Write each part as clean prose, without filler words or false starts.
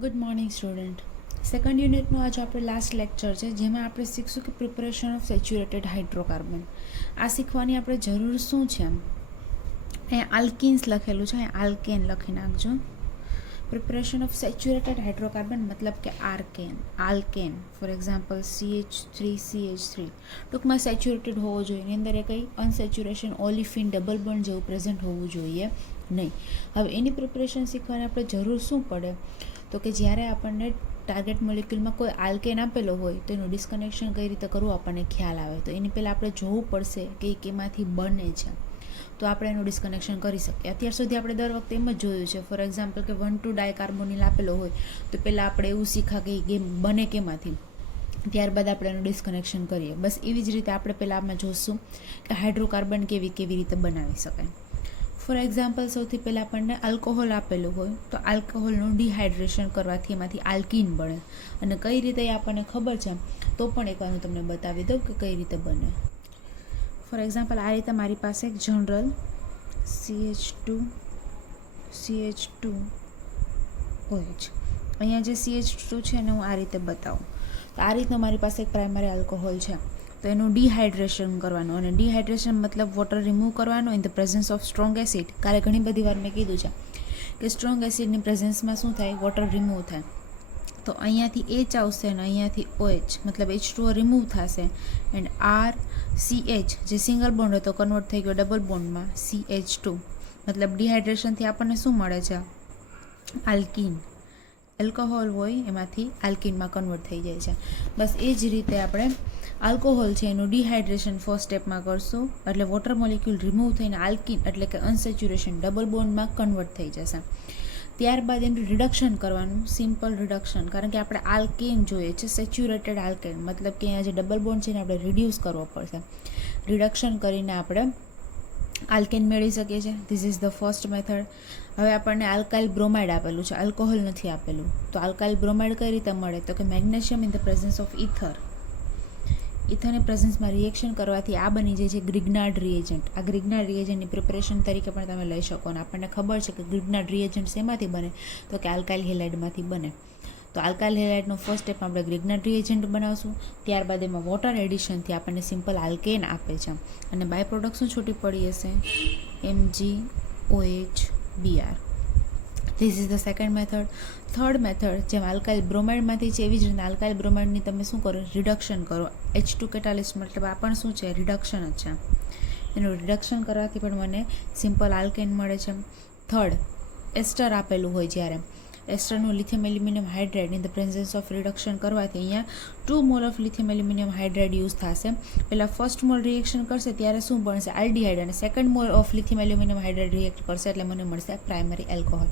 Good morning student. Second યુનિટનું આજે આપણે લાસ્ટ લેક્ચર છે, જેમાં આપણે શીખશું કે પ્રિપરેશન ઓફ સેચ્યુરેટેડ હાઇડ્રોકાર્બન. આ શીખવાની આપણે જરૂર શું છે? અહીંયા આલ્કિન્સ લખેલું છે, અહીંયા આલ્કેન લખી નાખજો. પ્રિપરેશન ઓફ સેચ્યુરેટેડ હાઇડ્રોકાર્બન મતલબ કે આલ્કેન. ફોર એક્ઝામ્પલ CH3CH3 ટૂંકમાં સેચ્યુરેટેડ હોવો જોઈએ. એની અંદર એ કંઈ અનસેચ્યુરેશન ઓલિફિન ડબલ બોન્ડ જેવું પ્રેઝન્ટ હોવું જોઈએ નહીં. હવે એની પ્રિપરેશન શીખવાની આપણે જરૂર શું પડે? તો કે જ્યારે આપણને ટાર્ગેટ મોલિક્યુલમાં કોઈ આલ્કેન આપેલો હોય તો એનું ડિસ્કનેક્શન કઈ રીતે કરવું આપણને ખ્યાલ આવે. તો એની પહેલાં આપણે જોવું પડશે કે એ કેમાંથી બને છે, તો આપણે એનું ડિસ્કનેક્શન કરી શકીએ. અત્યાર સુધી આપણે દર વખતે એમ જ જોયું છે. ફોર એક્ઝામ્પલ કે 1,2 ડાયકાર્બોનિલ આપેલો હોય તો પહેલાં આપણે એવું શીખા કે એ બને કેમાંથી, ત્યારબાદ આપણે એનું ડિસ્કનેક્શન કરીએ. બસ એવી જ રીતે આપણે પહેલાં આમાં જોઈશું કે હાઇડ્રોકાર્બન કેવી રીતે બનાવી શકાય. ફોર એક્ઝામ્પલ સૌથી પહેલાં આપણને આલ્કોહોલ આપેલું હોય તો આલ્કોહોલનું ડિહાઇડ્રેશન કરવાથી એમાંથી આલ્કીન બને. અને કઈ રીતે એ આપણને ખબર છે તો પણ એકવાર હું તમને બતાવી દઉં કે કઈ રીતે બને. ફોર એક્ઝામ્પલ આ રીતે મારી પાસે એક જનરલ CH2OH. અહીંયા જે CH2 છે એને હું આ રીતે બતાવું. તો આ રીતનો મારી પાસે એક પ્રાઇમરી આલ્કોહોલ છે, તો એનું ડિહાઇડ્રેશન કરવાનું. અને ડિહાઇડ્રેશન મતલબ વોટર રિમૂવ કરવાનો in the presence of strong acid. કાલે ઘણી બધી વાર મેં કીધું છે કે સ્ટ્રોંગ એસિડની પ્રેઝન્સમાં શું થાય? વોટર રિમૂવ થાય. તો અહીંયાથી H આવશે અને અહીંયાથી OH મતલબ H2O રિમૂવ થશે. એન્ડ RCH જે સિંગલ બોન્ડ હતો કન્વર્ટ થઈ ગયો ડબલ બોન્ડમાં CH2. મતલબ ડિહાઇડ્રેશનથી આપણને શું મળે છે? આલ્કીન. એલ્કોહોલ હોય એમાંથી આલ્કીનમાં કન્વર્ટ થઈ જાય છે. બસ એ જ રીતે આપણે આલ્કોહોલ છે એનું ડિહાઇડ્રેશન ફર્સ્ટ સ્ટેપમાં કરશું, એટલે વોટર મોલિક્યુલ રિમૂવ થઈને આલ્કીન એટલે કે અનસેચ્યુરેશન ડબલ બોન્ડમાં કન્વર્ટ થઈ જશે. ત્યારબાદ એનું રિડક્શન કરવાનું, સિમ્પલ રિડક્શન. કારણ કે આપણે આલ્કેન જોઈએ છે, સેચ્યુરેટેડ આલ્કેન મતલબ કે અહીંયા જે ડબલ બોન્ડ છે એને આપણે રિડ્યુસ કરવો પડશે. રિડક્શન કરીને આપણે આલ્કેન મેળવી શકીએ છીએ. This is the first method. હવે આપણને આલ્કાઇલ બ્રોમાઇડ આપેલું છે, આલ્કોહોલ નથી આપેલું. તો આલ્કાઇલ બ્રોમાઇડ કઈ રીતે મળે? તો કે magnesium in the presence of ether. ઇથરની પ્રેઝન્સમાં રિએક્શન કરવાથી આ બની જાય છે ગ્રિગ્નાર્ડ રિએજન્ટ. આ ગ્રિગ્નાર્ડ રિએજન્ટની પ્રિપરેશન તરીકે પણ તમે લઈ શકો. અને આપણને ખબર છે કે ગ્રિગ્નાર્ડ રિએજન્ટ શેમાંથી બને? તો કે આલ્કાઇલ હેલાઇડમાંથી બને. તો આલ્કાઇલ હેલાઇડનો ફર્સ્ટ સ્ટેપ આપણે ગ્રિગ્નાર્ડ રિએજન્ટ બનાવશું. ત્યારબાદ એમાં વોટર એડિશનથી આપણને સિમ્પલ આલ્કેન આપે છે. અને બાય પ્રોડક્ટ શું છૂટી પડી હશે? MgOHBr. This is the second method. Third method, જેમ આલ્કાઇલ બ્રોમાઇડમાંથી છે એવી જ રીતે આલ્કાઇલ બ્રોમાઇડની તમે શું કરો? રિડક્શન કરો. H2 કેટાલિસ્ટ મતલબ આ પણ શું છે? રિડક્શન જ છે. એનું રિડક્શન કરવાથી પણ મને સિમ્પલ આલ્કેન મળે છે. થર્ડ, એસ્ટર આપેલું હોય જ્યારે એસ્ટરનું lithium aluminium hydride in the presence of reduction કરવાથી અહીંયા 2 mole of lithium aluminium hydride use થશે. પહેલાં ફર્સ્ટ મોલ રિએક્શન કરશે ત્યારે શું બનશે? આલ્ડીહાઇડ. અને second mall of lithium aluminium hydride react કરશે એટલે મને મળશે પ્રાઇમરી એલ્કોહોલ.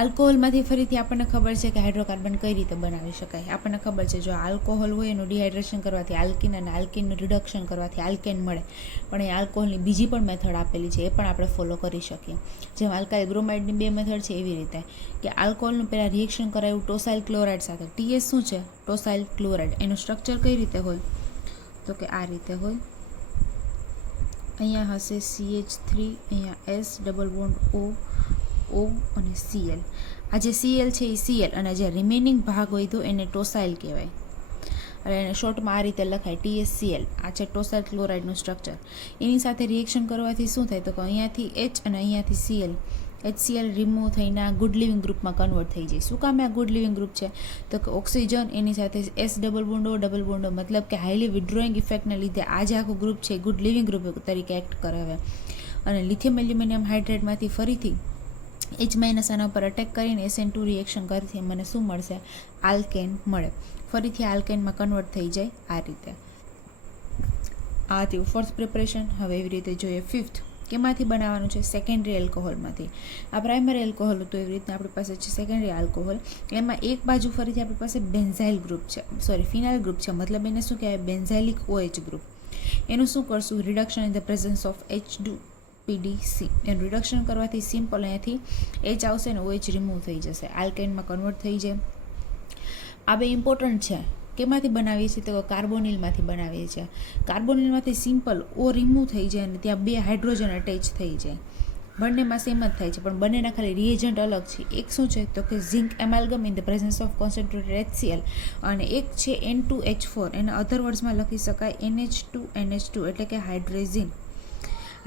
આલ્કોહોલમાંથી ફરીથી આપણને ખબર છે કે હાઇડ્રોકાર્બન કઈ રીતે બનાવી શકાય. આપણને ખબર છે જો આલ્કોહોલ હોય એનું ડિહાઇડ્રેશન કરવાથી આલ્કીન અને આલ્કીનનું રિડક્શન કરવાથી આલ્કેન મળે. પણ એ આલ્કોહોલની બીજી પણ મેથડ આપેલી છે, એ પણ આપણે ફોલો કરી શકીએ. જેમ આલ્કાઇલ બ્રોમાઇડની 2 મેથડ છે એવી રીતે કે આલ્કોહોલનું પહેલાં રિએક્શન કરાયું ટોસાઇલ ક્લોરાઇડ સાથે. TS શું છે? ટોસાઇલ ક્લોરાઇડ. એનું સ્ટ્રક્ચર કઈ રીતે હોય? તો કે આ રીતે હોય. અહીંયા હશે CH3, અહીંયા S ડબલ બોન્ડ O અને Cl. આ જે Cl છે એ Cl અને જે રિમેનિંગ ભાગ હોય તો એને ટોસાઇલ કહેવાય. અને એને શોર્ટમાં આ રીતે લખાય TSCl. આ છે ટોસાઇલ ક્લોરાઇડનું સ્ટ્રક્ચર. એની સાથે રિએક્શન કરવાથી શું થાય? તો કે અહીંયાથી H અને અહીંયાથી Cl, HCl રિમૂવ થઈને આ ગુડ લિવિંગ ગ્રુપમાં કન્વર્ટ થઈ જાય. શું કામ આ ગુડ લિવિંગ ગ્રુપ છે? તો કે ઓક્સિજન એની સાથે S ડબલ બોન્ડો મતલબ કે હાઈલી વિડ્રોઈંગ ઇફેક્ટને લીધે આ જે આખું ગ્રુપ છે ગુડ લિવિંગ ગ્રુપ તરીકે એક્ટ કરે હવે. અને લિથિયમ એલ્યુમિનિયમ હાઇડ્રેટમાંથી ફરીથી H- આના ઉપર અટેક કરીને SN2 રિએક્શન કરતી મને શું મળશે? આલ્કેન મળે. ફરીથી આલ્કેનમાં કન્વર્ટ થઈ જાય આ રીતે. આ થયું ફોર્થ પ્રિપરેશન. હવે એવી રીતે જોઈએ ફિફ્થ. કેમાંથી બનાવવાનું છે? સેકન્ડરી એલ્કોહોલમાંથી. આ પ્રાઇમરી એલ્કોહોલ હતું એવી રીતના આપણી પાસે છે સેકન્ડરી આલ્કોહોલ. એમાં એક બાજુ ફરીથી આપણી પાસે બેન્ઝાઇલ ગ્રુપ છે, ફિનાઇલ ગ્રુપ છે. મતલબ એને શું કહેવાય? Benzylic OH group. એનું શું કરશું? Reduction in the presence of H2PDC. એનું રિડક્શન કરવાથી સિમ્પલ અહીંયાથી H આવશે ને OH રિમૂવ થઈ જશે, આલ્કેનમાં કન્વર્ટ થઈ જાય. આ બે ઇમ્પોર્ટન્ટ છે. કેમાંથી બનાવીએ છીએ? તો કાર્બોનિલમાંથી બનાવીએ છીએ. કાર્બોનિલમાંથી સિમ્પલ O રિમૂવ થઈ જાય અને ત્યાં 2 હાઇડ્રોજન અટેચ થઈ જાય. બંનેમાં સેમ જ થાય છે, પણ બંનેના ખાલી રિએજન્ટ અલગ છે. એક શું છે તો કે zinc amalgam in the presence of concentrated HCl, અને એક છે N2H4. એના અધર વર્ડ્સમાં લખી શકાય NH2NH2, એટલે કે હાઇડ્રેઝિન.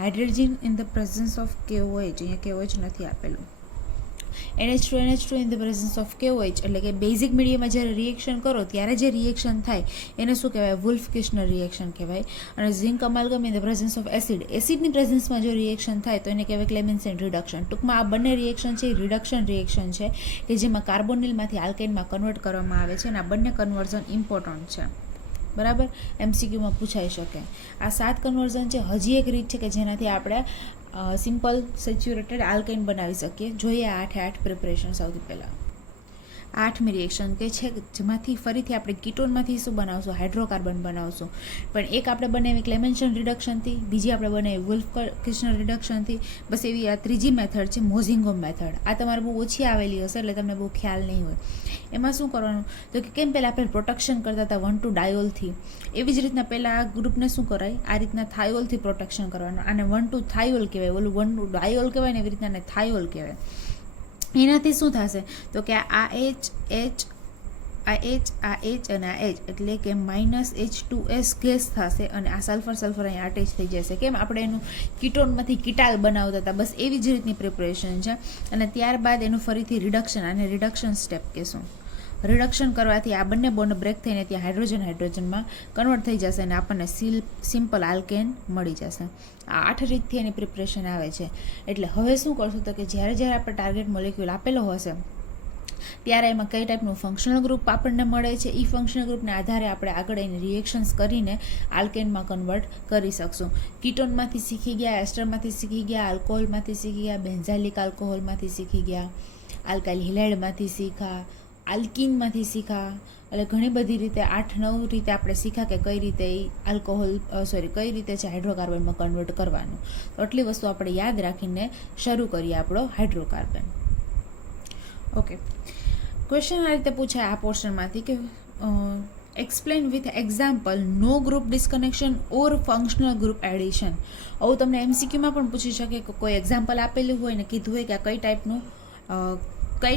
હાઇડ્રેઝિન in the presence of KOH, અહીંયા KOH નથી આપેલું. NH2NH2 in the presence of KOH, એટલે કે બેઝિક મીડિયમમાં જ્યારે રિએક્શન કરો ત્યારે જે રિએક્શન થાય એને શું કહેવાય? વુલ્ફ-કિર્ચનર રિએક્શન કહેવાય. અને zinc amalgam in the presence of એસિડની પ્રેઝન્સમાં જો રિએક્શન થાય તો એને કહેવાય ક્લેમેન્સન રિડક્શન. ટૂંકમાં આ બંને રિએક્શન છે એ રિડક્શન રિએક્શન છે કે જેમાં કાર્બોનિલમાંથી આલ્કેનમાં કન્વર્ટ કરવામાં આવે છે, અને આ બંને કન્વર્ઝન ઇમ્પોર્ટન્ટ છે. બરાબર, MCQમાં પૂછાઈ શકે. આ 7 કન્વર્ઝન છે. હજી એક રીત છે કે જેનાથી આપણે સિમ્પલ સેચ્યુરેટેડ આલ્કેન બનાવી શકીએ. જોઈએ 8 પ્રિપરેશન. સૌથી પહેલાં 8મી રિએક્શન કે છે જેમાંથી ફરીથી આપણે કીટોનમાંથી શું બનાવશું? હાઇડ્રોકાર્બન બનાવશું. પણ એક આપણે બનાવી ક્લેમેન્સન રિડક્શનથી, બીજી આપણે બનાવી વુલ્ફ-કિર્ચનર રિડક્શનથી. બસ એવી આ ત્રીજી મેથડ છે મોઝિંગોમ મેથડ. આ તમારે બહુ ઓછી આવેલી હશે એટલે તમને બહુ ખ્યાલ નહીં હોય. એમાં શું કરવાનું તો કે કેમ પહેલાં આપણે પ્રોટેક્શન કરતા હતા 1,2-ડાયોલથી, એવી જ રીતના પહેલાં આ ગ્રુપને શું કરાય? આ રીતના થાયોલથી પ્રોટેક્શન કરવાનું. આને 1,2-થાયોલ કહેવાય, ઓલું 1,2-ડાયોલ કહેવાય ને, એવી રીતના આને થાયોલ કહેવાય. એનાથી શું થશે તો કે આ H અને આ H એટલે કે -H2S ગેસ થશે, અને આ સલ્ફર અહીં અટેચ થઈ જશે. કેમ? આપણે એનું કીટોનમાંથી કીટાલ બનાવતા હતા, બસ એવી જ રીતની પ્રિપરેશન છે. અને ત્યારબાદ એનું ફરીથી રિડક્શન, અને રિડક્શન સ્ટેપ કહેશું. રિડક્શન કરવાથી આ બંને બોન્ડ બ્રેક થઈને ત્યાં હાઇડ્રોજનમાં કન્વર્ટ થઈ જશે, અને આપણને સિમ્પલ આલ્કેન મળી જશે. આ 8 રીતથી એની પ્રિપરેશન આવે છે. એટલે હવે શું કરશું તો કે જ્યારે આપણે ટાર્ગેટ મોલેક્યુલ આપેલો હશે ત્યારે એમાં કઈ ટાઈપનું ફંક્શનલ ગ્રુપ આપણને મળે છે, એ ફંક્શનલ ગ્રુપના આધારે આપણે આગળ એની રિએક્શન્સ કરીને આલ્કેનમાં કન્વર્ટ કરી શકશું. કીટોનમાંથી શીખી ગયા, એસ્ટરમાંથી શીખી ગયા, આલ્કોહોલમાંથી શીખી ગયા, બેન્ઝાઇલિક આલ્કોહોલમાંથી શીખી ગયા, આલ્કાઇલ હિલાઇડમાંથી શીખા, આલ્કીનમાંથી શીખા. એટલે ઘણી બધી રીતે 8-9 રીતે આપણે શીખા કે કઈ રીતે કઈ રીતે છે હાઇડ્રોકાર્બનમાં કન્વર્ટ કરવાનું. તો આટલી વસ્તુ આપણે યાદ રાખીને શરૂ કરીએ આપણો હાઇડ્રોકાર્બન. ઓકે, ક્વેશ્ચન આ રીતે પૂછાય આ પોર્શનમાંથી કે એક્સપ્લેન વિથ એક્ઝામ્પલ નો group disconnection or functional group addition. આવું તમને MCQમાં પણ પૂછી શકે કે કોઈ એક્ઝામ્પલ આપેલું હોય ને કીધું હોય કે આ કઈ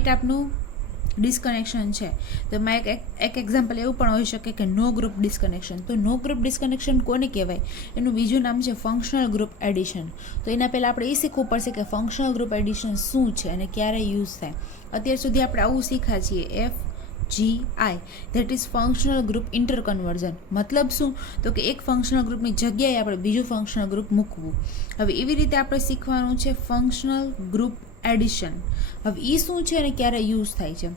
ટાઈપનું ડિસ્કનેક્શન છે. તો એમાં એક એક્ઝામ્પલ એવું પણ હોઈ શકે કે નો ગ્રુપ ડિસ્કનેક્શન. તો નો ગ્રુપ ડિસ્કનેક્શન કોને કહેવાય? એનું બીજું નામ છે ફંક્શનલ ગ્રુપ એડિશન. તો એના પહેલાં આપણે એ શીખવું પડશે કે ફંક્શનલ ગ્રુપ એડિશન શું છે અને ક્યારે યુઝ થાય. અત્યાર સુધી આપણે આવું શીખ્યા છીએ FGI, that is functional group interconversion. મતલબ શું તો કે એક ફંક્શનલ ગ્રુપની જગ્યાએ આપણે બીજું ફંક્શનલ ગ્રુપ મૂકવું. હવે એવી રીતે આપણે શીખવાનું છે ફંક્શનલ ગ્રુપ એડિશન. હવે એ શું છે અને ક્યારે યુઝ થાય છે?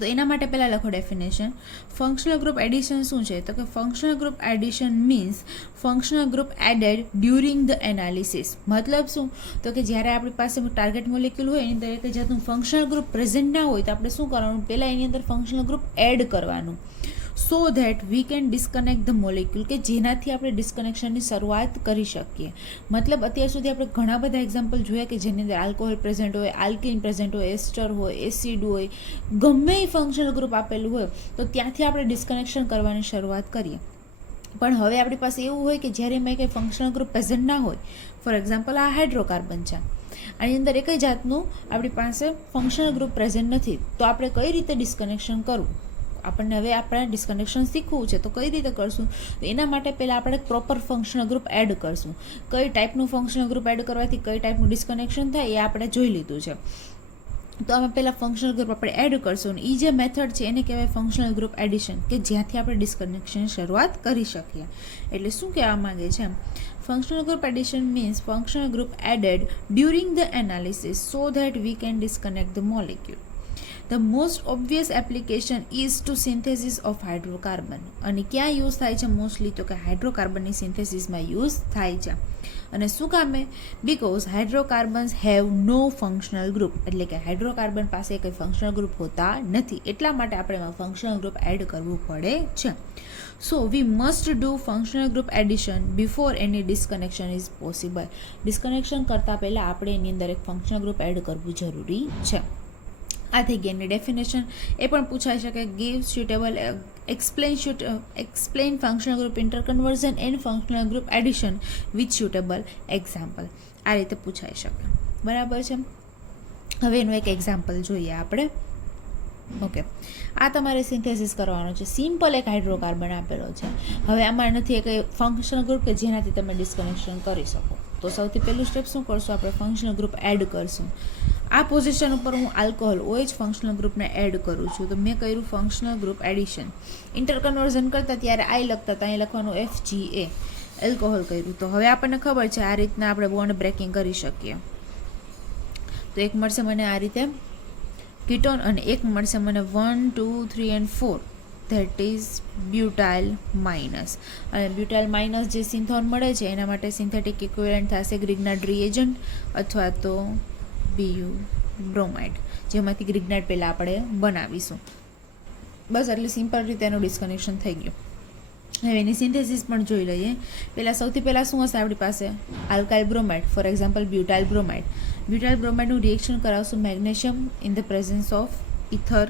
તો એના માટે પહેલાં લખો ડેફિનેશન. ફંક્શનલ ગ્રુપ એડિશન શું છે તો કે functional group addition means functional group added during the analysis. મતલબ શું તો કે જ્યારે આપણી પાસે ટાર્ગેટ મોલેક્યુલ હોય એની અંદર એક જાતનું ફંક્શનલ ગ્રુપ પ્રેઝન્ટ ના હોય તો આપણે શું કરવાનું? પહેલાં એની અંદર ફંક્શનલ ગ્રુપ એડ કરવાનું, સો that we can disconnect the molecule, કે જેનાથી આપણે ડિસ્કનેક્શનની શરૂઆત કરી શકીએ. મતલબ અત્યાર સુધી આપણે ઘણા બધા એક્ઝામ્પલ જોયા કે જેની અંદર આલ્કોહોલ પ્રેઝન્ટ હોય, આલ્કીન પ્રેઝન્ટ હોય, એસ્ટર હોય, એસિડ હોય, ગમે એ ફંક્શનલ ગ્રુપ આપેલું હોય તો ત્યાંથી આપણે ડિસ્કનેક્શન કરવાની શરૂઆત કરીએ. પણ હવે આપણી પાસે એવું હોય કે જ્યારે એમાં કંઈ ફંક્શનલ ગ્રુપ પ્રેઝન્ટ ના હોય, ફોર એક્ઝામ્પલ આ હાઇડ્રોકાર્બન છે, આની અંદર એકઈ જાતનું આપણી પાસે ફંક્શનલ ગ્રુપ પ્રેઝન્ટ નથી, તો આપણે કઈ રીતે ડિસ્કનેક્શન કરવું? આપણને હવે આપણે ડિસ્કનેક્શન શીખવું છે તો કઈ રીતે કરશું? તો એના માટે પહેલાં આપણે પ્રોપર ફંક્શનલ ગ્રુપ એડ કરશું. કઈ ટાઈપનું ફંક્શનલ ગ્રુપ એડ કરવાથી કઈ ટાઈપનું ડિસ્કનેક્શન થાય એ આપણે જોઈ લીધું છે. તો આમાં પહેલાં ફંક્શનલ ગ્રુપ આપણે એડ કરશું, અને એ જે મેથડ છે એને કહેવાય ફંક્શનલ ગ્રુપ એડિશન, કે જ્યાંથી આપણે ડિસ્કનેક્શન શરૂઆત કરી શકીએ. એટલે શું કહેવા માંગે છે? Functional group addition means functional group added during the analysis so that we can disconnect the molecule. The most obvious application is to synthesis of hydrocarbon. અને ક્યાં યુઝ થાય છે મોસ્ટલી? તો કે હાઇડ્રોકાર્બનની સિન્થેસિસમાં યુઝ થાય છે. અને શું કામે? Because hydrocarbons have no functional group, એટલે કે હાઇડ્રોકાર્બન પાસે કંઈ ફંક્શનલ ગ્રુપ હોતા નથી, એટલા માટે આપણે એમાં ફંક્શનલ ગ્રુપ એડ કરવું પડે છે. So we must do functional group addition before any disconnection is possible. Disconnection કરતાં પહેલાં આપણે એની અંદર એક ફંક્શનલ ગ્રુપ એડ કરવું જરૂરી છે. આ થઈ ગઈ એની ડેફિનેશન. એ પણ પૂછાઈ શકે give suitable explain functional group interconversion and functional group addition with suitable example. આ રીતે પૂછાઈ શકે. બરાબર છે. હવે એનું એક એક્ઝામ્પલ જોઈએ આપણે. ઓકે, આ તમારે સિન્થેસિસ કરવાનો છે. સિમ્પલ એક હાઇડ્રોકાર્બન આપેલો છે. હવે આમાં નથી એક ફંક્શનલ ગ્રુપ કે જેનાથી તમે ડિસ્કનેક્શન કરી શકો. તો સૌથી પહેલું સ્ટેપ શું કરશું, આપણે ફંક્શનલ ગ્રુપ એડ કરશું. આ પોઝિશન ઉપર હું આલ્કોહોલ OH ફંક્શનલ ગ્રુપને એડ કરું છું. તો મેં કર્યું ફંક્શનલ ગ્રુપ એડિશન. ઇન્ટરકન્વર્ઝન કરતા ત્યારે આઈ લખતા હતા, અહીં લખવાનું FGA, એલ્કોહોલ કર્યું. તો હવે આપણને ખબર છે આ રીતના આપણે બોન્ડ બ્રેકિંગ કરી શકીએ. તો એક મળશે મને આ રીતે કીટોન અને એક મળશે મને 1 2 3 and 4, that is butyl minus. અને બ્યુટાઇલ માઇનસ જે સિન્થોન મળે છે એના માટે સિન્થેટિક ઇક્વિવેલન્ટ થશે ગ્રિગ્નાર્ડ રિએજન્ટ અથવા તો BU બ્રોમાઇડ, જેમાંથી ગ્રિગ્નાર્ડ પહેલાં આપણે બનાવીશું. બસ આટલી સિમ્પલ રીતે એનું ડિસ્કનેક્શન થઈ ગયું. હવે એની સિન્થેસિસ પણ જોઈ લઈએ. પહેલાં સૌથી પહેલાં શું હશે આપણી પાસે, alkyl bromide, for example butyl bromide. Butyl બ્રોમાઇડનું રિએક્શન કરાવશું magnesium in the presence of ether.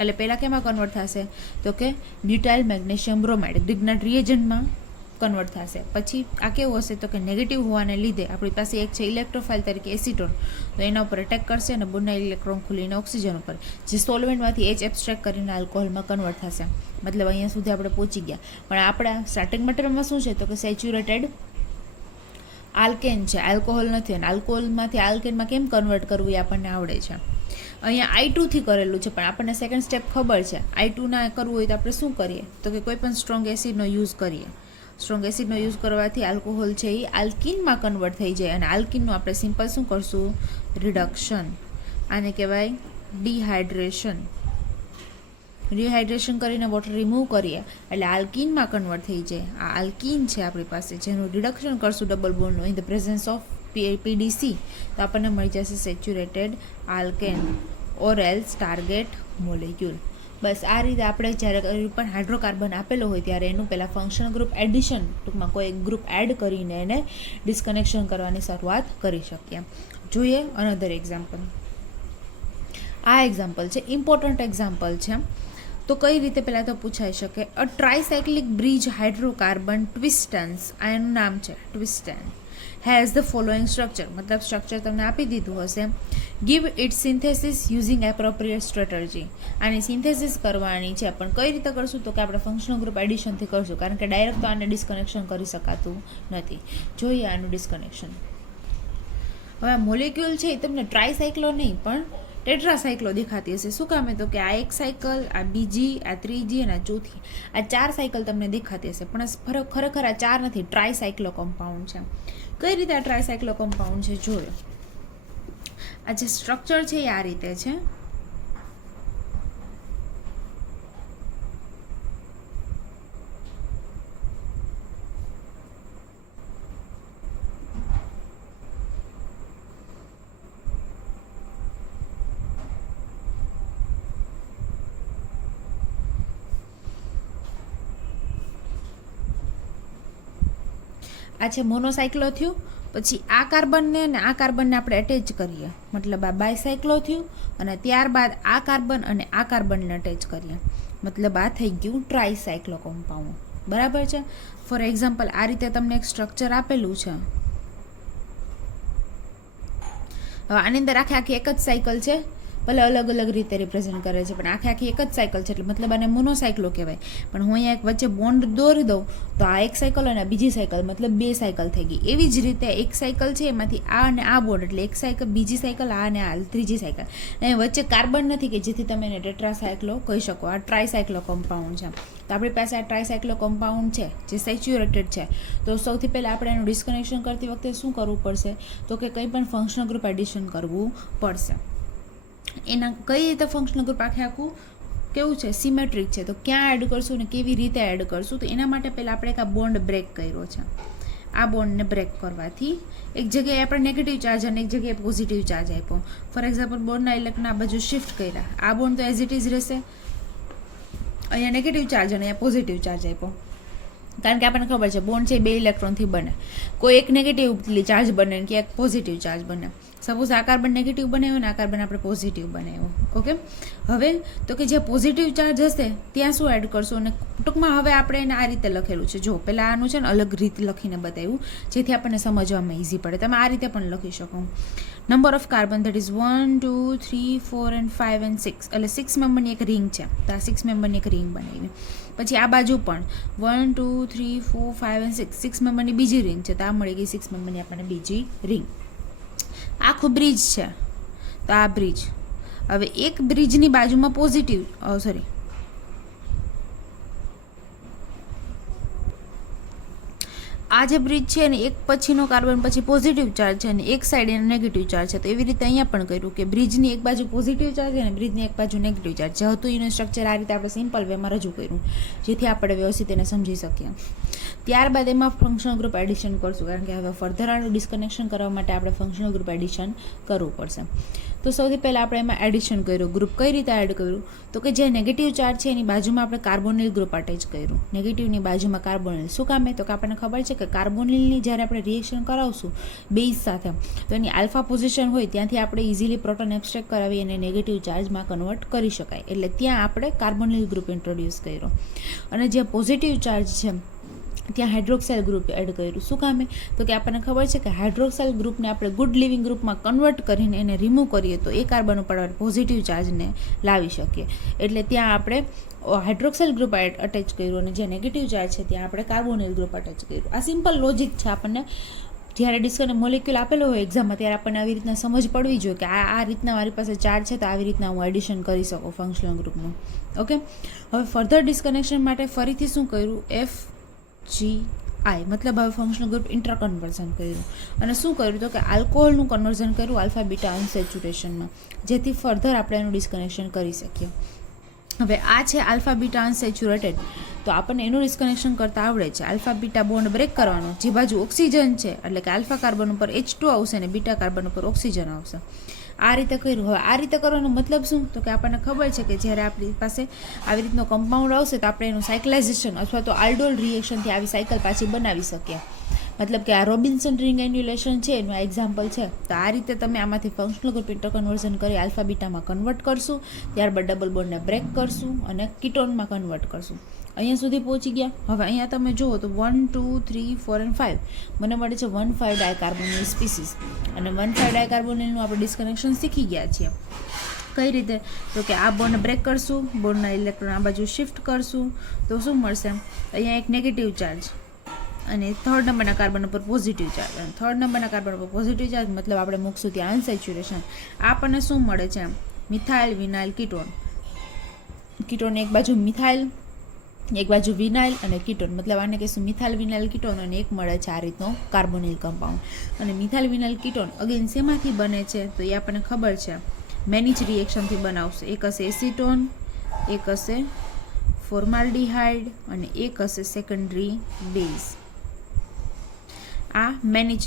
એટલે પહેલાં કેમાં કન્વર્ટ થશે, તો કે બ્યુટાઇલ મેગ્નેશિયમ બ્રોમાઇડ ગ્રિગ્નાર્ડ રિએજન્ટમાં કન્વર્ટ થશે. પછી આ કેવું હશે, તો કે નેગેટિવ હોવાને લીધે આપણી પાસે એક છે ઇલેક્ટ્રોફાઇલ તરીકે એસિટોન, તો એના ઉપર અટેક કરશે અને બંને ઇલેક્ટ્રોન ખુલીને ઓક્સિજન ઉપર, જે સોલ્વેન્ટમાંથી H એબ્સ્ટ્રેક્ટ કરીને આલ્કોહોલમાં કન્વર્ટ થશે. મતલબ અહીંયા સુધી આપણે પહોંચી ગયા. પણ આપણા સ્ટાર્ટિંગ મટીરિયલમાં શું છે, તો કે સેચ્યુરેટેડ આલ્કેન છે, આલ્કોહોલ નથી. અને આલ્કોહોલમાંથી આલ્કેનમાં કેમ કન્વર્ટ કરવું એ આપણને આવડે છે. અહીંયા I2 થી કરેલું છે, પણ આપણને સેકન્ડ સ્ટેપ ખબર છે. I2 ના કરવું હોય તો આપણે શું કરીએ, તો કે કોઈ પણ સ્ટ્રોંગ એસિડનો યુઝ કરીએ. સ્ટ્રોંગ એસિડનો યુઝ કરવાથી આલ્કોહોલ છે એ આલ્કિનમાં કન્વર્ટ થઈ જાય, અને આલ્કિનનું આપણે સિમ્પલ શું કરશું, રિડક્શન. આને કહેવાય ડિહાઇડ્રેશન. રિહાઇડ્રેશન કરીને વોટર રિમૂવ કરીએ એટલે આલ્કિનમાં કન્વર્ટ થઈ જાય. આ આલ્કિન છે આપણી પાસે, જેનું રિડક્શન કરશું ડબલ બોન્ડનું in the presence of PDC, તો આપણને મળી જશે saturated alkane or else target molecule. બસ આ રીતે આપણે જ્યારે પણ હાઇડ્રોકાર્બન આપેલો હોય ત્યારે એનું પહેલાં ફંક્શનલ ગ્રુપ એડિશન, ટૂંકમાં કોઈ એક ગ્રુપ એડ કરીને એને ડિસ્કનેક્શન કરવાની શરૂઆત કરી શકીએ. જોઈએ અનધર એક્ઝામ્પલ. આ એક્ઝામ્પલ છે, ઇમ્પોર્ટન્ટ એક્ઝામ્પલ છે. તો કઈ રીતે પહેલાં તો પૂછાઈ શકે, અ ટ્રાયસાયક્લિક બ્રિજ હાઇડ્રોકાર્બન ટ્વિસ્ટન્સ, આ એનું નામ છે ટ્વિસ્ટન, હેઝ ધ ફોલોઈંગ સ્ટ્રક્ચર. મતલબ સ્ટ્રક્ચર તમને આપી દીધું હશે. Give it synthesis using appropriate strategy. આની સિન્થેસિસ કરવાની છે, પણ કઈ રીતે કરશું, તો કે આપણે ફંક્શનલ ગ્રુપ એડિશનથી કરશું, કારણ કે ડાયરેક્ટ તો આને ડિસ્કનેક્શન કરી શકાતું નથી. જોઈએ આનું ડિસ્કનેક્શન. હવે મોલેક્યુલ છે એ તમને ટ્રાયસાયક્લો નહીં પણ ટેટ્રાસાયક્લો દેખાતી હશે. શું કામે, તો કે આ એક સાયકલ, આ બીજી, આ ત્રીજી અને આ ચોથી, આ 4 સાયકલ તમને દેખાતી હશે. પણ ખરેખર આ 4 નથી, ટ્રાયસાયક્લો કમ્પાઉન્ડ છે. કઈ રીતે આ ટ્રાયસાયક્લો કમ્પાઉન્ડ છે જોયો. આ જે સ્ટ્રક્ચર છે એ આ રીતે છે. આ છે મોનોસાયક્લો થયું. પછી આ કાર્બનને અને આ કાર્બનને આપણે અટેચ કરીએ, મતલબ આ બાયસાયક્લો થયું. અને ત્યારબાદ આ કાર્બન અને આ કાર્બનને અટેચ કરીએ, મતલબ આ થઈ ગયું ટ્રાયસાયક્લો કમ્પાઉન્ડ. બરાબર છે. ફોર એક્ઝામ્પલ આ રીતે તમને એક સ્ટ્રક્ચર આપેલું છે. હવે આની અંદર આખી એક જ સાયકલ છે, ભલે અલગ અલગ રીતે રિપ્રેઝેન્ટ કરે છે, પણ આખી એક જ સાયકલ છે, એટલે મતલબ આને મોનોસાયક્લો કહેવાય. પણ હું અહીંયા એક વચ્ચે બોન્ડ દોરી દઉં તો આ એક સાયકલ અને બીજી સાયકલ, મતલબ 2 સાયકલ થઈ ગઈ. એવી જ રીતે એક સાયકલ છે એમાંથી આ અને આ બોન્ડ, એટલે એક સાયકલ, બીજી સાયકલ, આ અને આ ત્રીજી સાયકલ. અને વચ્ચે કાર્બન નથી કે જેથી તમે એને ટેટ્રાસાયક્લો કહી શકો. આ ટ્રાયસાયક્લો કમ્પાઉન્ડ છે. તો આપણી પાસે આ ટ્રાયસાયક્લો કમ્પાઉન્ડ છે જે સેચ્યુરેટેડ છે. તો સૌથી પહેલાં આપણે એનું ડિસ્કનેક્શન કરતી વખતે શું કરવું પડશે, તો કે કંઈ પણ ફંક્શનલ ગ્રુપ એડિશન કરવું પડશે. એના કઈ રીતે ફંક્શનલ ગ્રુપ આખું કેવું છે, સિમેટ્રિક છે. તો ક્યાં એડ કરશું ને કેવી રીતે એડ કરશું, તો એના માટે પહેલાં આપણે એક આ બોન્ડ બ્રેક કર્યો છે. આ બોન્ડને બ્રેક કરવાથી એક જગ્યાએ આપણે નેગેટિવ ચાર્જ અને એક જગ્યાએ પોઝિટિવ ચાર્જ આપ્યો. ફોર એક્ઝામ્પલ બોન્ડના ઇલેક્ટ્રોન આ બાજુ શિફ્ટ કર્યા. આ બોન્ડ તો એઝ ઇટ ઇઝ રહેશે, અહીંયા નેગેટિવ ચાર્જ અને અહીંયા પોઝિટિવ ચાર્જ આપ્યો. કારણ કે આપણને ખબર છે બોન્ડ છે 2 ઇલેક્ટ્રોનથી બને, કોઈ એક નેગેટિવ ચાર્જ બને કે એક પોઝિટિવ ચાર્જ બને. સપોઝ આ કાર્બન નેગેટિવ બનાવ્યો ને આ કાર્બન આપણે પોઝિટિવ બનાવ્યો. ઓકે, હવે તો કે જ્યાં પોઝિટિવ ચાર્જ હશે ત્યાં શું એડ કરશું, અને ટૂંકમાં હવે આપણે એને આ રીતે લખેલું છે. જો પહેલાં આનું છે ને અલગ રીત લખીને બતાવ્યું જેથી આપણને સમજવામાં ઇઝી પડે. તમે આ રીતે પણ લખી શકો. Number of carbon that is 1 2 3 4 and 5 and 6, એટલે 6 મેમ્બરની એક રિંગ છે, તો આ 6 મેમ્બરની એક રિંગ બનાવી. પછી આ બાજુ પણ 1 2 3 4 5 and 6 6 મેમ્બરની બીજી રિંગ છે, તો આ મળી ગઈ 6 મેમ્બરની આપણને બીજી રિંગ. આખું બ્રિજ છે, તો આ બ્રિજ. હવે એક બ્રિજની બાજુમાં પોઝિટિવ આ જે બ્રિજ છે ને એક પછીનો કાર્બન પછી પોઝિટિવ ચાર્જ છે અને એક સાઈડ એને નેગેટિવ ચાર્જ છે. તો એવી રીતે અહીંયા પણ કર્યું કે બ્રિજની એક બાજુ પોઝિટિવ ચાર્જ છે અને બ્રિજની એક બાજુ નેગેટિવ ચાર્જ છે. હતું એનું સ્ટ્રક્ચર આ રીતે આપણે સિમ્પલ વેમાં રજૂ કર્યું જેથી આપણે વ્યવસ્થિત એને સમજી શકીએ. ત્યારબાદ એમાં ફંક્શનલ ગ્રુપ એડિશન કરશું, કારણ કે હવે ફર્ધર આનું ડિસ્કનેક્શન કરવા માટે આપણે ફંક્શનલ ગ્રુપ એડિશન કરવું પડશે. તો સૌથી પહેલાં આપણે એમાં એડિશન કર્યું. ગ્રુપ કઈ રીતે એડ કર્યું, તો કે જે નેગેટિવ ચાર્જ છે એની બાજુમાં આપણે કાર્બોનિલ ગ્રુપ અટેચ કર્યું. નેગેટિવની બાજુમાં કાર્બોનિલ. શું કામે, તો કે આપણને ખબર છે કે કાર્બોનિલની જ્યારે આપણે રિએક્શન કરાવશું બેઝ સાથે તો એની આલ્ફા પોઝિશન હોય ત્યાંથી આપણે ઇઝીલી પ્રોટોન એબ્સ્ટ્રેક્ટ કરાવી અને નેગેટિવ ચાર્જમાં કન્વર્ટ કરી શકાય. એટલે ત્યાં આપણે કાર્બોનિલ ગ્રુપ ઇન્ટ્રોડ્યુસ કર્યો. અને જે પોઝિટિવ ચાર્જ છે ત્યાં હાઇડ્રોક્સાઇલ ગ્રુપ એડ કર્યું. શું કામે, તો કે આપણને ખબર છે કે હાઇડ્રોક્સાઇલ ગ્રુપને આપણે ગુડ લિવિંગ ગ્રુપમાં કન્વર્ટ કરીને એને રિમૂવ કરીએ તો એ કાર્બન ઉપર પોઝિટિવ ચાર્જને લાવી શકીએ. એટલે ત્યાં આપણે હાઇડ્રોક્સાઇલ ગ્રુપ અટેચ કર્યું અને જે નેગેટિવ ચાર્જ છે ત્યાં આપણે કાર્બોનિલ ગ્રુપ અટેચ કર્યું. આ સિમ્પલ લોજિક છે. આપણને જ્યારે ડિસ્કને મોલિક્યુલ આપેલો હોય એક્ઝામમાં ત્યારે આપણને આવી રીતના સમજ પડવી જોઈએ કે આ રીતના મારી પાસે ચાર્જ છે તો આવી રીતના હું એડિશન કરી શકું ફંક્શનલ ગ્રુપનું. ઓકે, હવે ફર્ધર ડિસ્કનેક્શન માટે ફરીથી શું કર્યું, FGI મતલબ હવે ફંક્શનલ ગ્રુપ ઇન્ટ્રા કન્વર્ઝન કર્યું. અને શું કર્યું તો કે આલ્કોહોલનું કન્વર્ઝન કર્યું આલ્ફા બીટા અનસેચ્યુરેશનમાં, જેથી ફર્ધર આપણે એનું ડિસ્કનેક્શન કરી શકીએ. હવે આ છે આલ્ફા બીટા અનસેચ્યુરેટેડ, તો આપણને એનું ડિસ્કનેક્શન કરતાં આવડે છે. આલ્ફા બીટા બોન્ડ બ્રેક કરવાનો, જે બાજુ ઓક્સિજન છે એટલે કે આલ્ફા કાર્બન ઉપર H2 આવશે અને બીટા કાર્બન ઉપર ઓક્સિજન આવશે. આ રીતે કર્યું. હવે આ રીતે કરવાનો મતલબ શું, તો કે આપણને ખબર છે કે જ્યારે આપણી પાસે આવી રીતનો કમ્પાઉન્ડ આવશે તો આપણે એનું સાયક્લાઇઝેશન અથવા તો આલ્ડોલ રિએક્શનથી આવી સાયકલ પાછી બનાવી શકીએ. મતલબ કે આ રોબિન્સન રિંગ એન્યુલેશન છે એનું આ એક્ઝામ્પલ છે. તો આ રીતે તમે આમાંથી ફંક્શનલ ગ્રુપ ઇન્ટર કન્વર્ઝન કરી આલ્ફા બીટામાં કન્વર્ટ કરશું, ત્યારબાદ ડબલ બોન્ડને બ્રેક કરશું અને કીટોનમાં કન્વર્ટ કરશું. અહીંયા સુધી પહોંચી ગયા. હવે અહીંયા તમે જુઓ તો 1 2 3 4 and 5 મને મળે છે 1,5 ડાયકાર્બોનિલ સ્પીસીસ. અને 1,5 ડાયકાર્બોનિલનું આપણે ડિસ્કનેક્શન શીખી ગયા છીએ. કઈ રીતે, તો કે આ બોન્ડ બ્રેક કરશું, બોન્ડના ઇલેક્ટ્રોન આ બાજુ શિફ્ટ કરશું તો શું મળશે, અહીંયા એક નેગેટિવ ચાર્જ અને થર્ડ નંબરના કાર્બન ઉપર પોઝિટિવ ચાર્જ. અને થર્ડ નંબરના કાર્બન ઉપર પોઝિટિવ ચાર્જ મતલબ આપણે મૂકશું ત્યાં અનસેચ્યુરેશન. આપણને શું મળે છે, મિથાઇલ વિનાઇલ કીટોન. કીટોન એક બાજુ મિથાઇલ એક બાજુ વિનાઇલ અને કીટોન, મતલબ આને કહીશું મિથાઇલ વિનાઇલ કીટોન અને એક મળે છે આ રીતનો કાર્બોનિલ કમ્પાઉન્ડ. અને મિથાઇલ વિનાઇલ કીટોન અગેન શેમાંથી બને છે, તો એ આપણને ખબર છે મેની જ રિએક્શનથી બનાવશે. એક હશે એસિટોન, એક હશે ફોર્માલ્ડિહાઇડ અને એક હશે સેકન્ડરી બેઝ. આ મેનિચ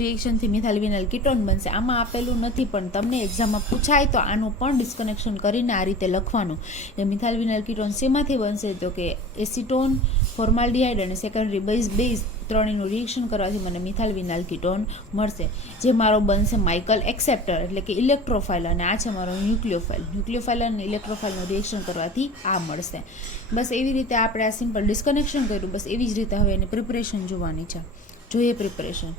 રિએક્શનથી મિથાઇલ વિનાઇલ કીટોન બનશે. આમાં આપેલું નથી પણ તમને એક્ઝામમાં પૂછાય તો આનું પણ ડિસ્કનેક્શન કરીને આ રીતે લખવાનું. એ મિથાઇલ વિનાઇલ કીટોન શેમાંથી બનશે, તો કે એસિટોન, ફોર્માલ્ડિહાઇડ અને સેકન્ડરી બેઝ ત્રણેયનું રિએક્શન કરવાથી મને મિથાઇલ વિનાઇલ કીટોન મળશે, જે મારો બનશે માઇકલ એક્સેપ્ટર એટલે કે ઇલેક્ટ્રોફાઇલ. અને આ છે મારો ન્યુક્લિયોફાઇલ. ન્યુક્લિયોફાઇલ અને ઇલેક્ટ્રોફાઇલનું રિએક્શન કરવાથી આ મળશે. બસ એવી રીતે આપણે આ સિમ્પલ ડિસ્કનેક્શન કર્યું. બસ એવી જ રીતે હવે એની પ્રિપરેશન જોવાની છે. જોઈએ પ્રિપરેશન.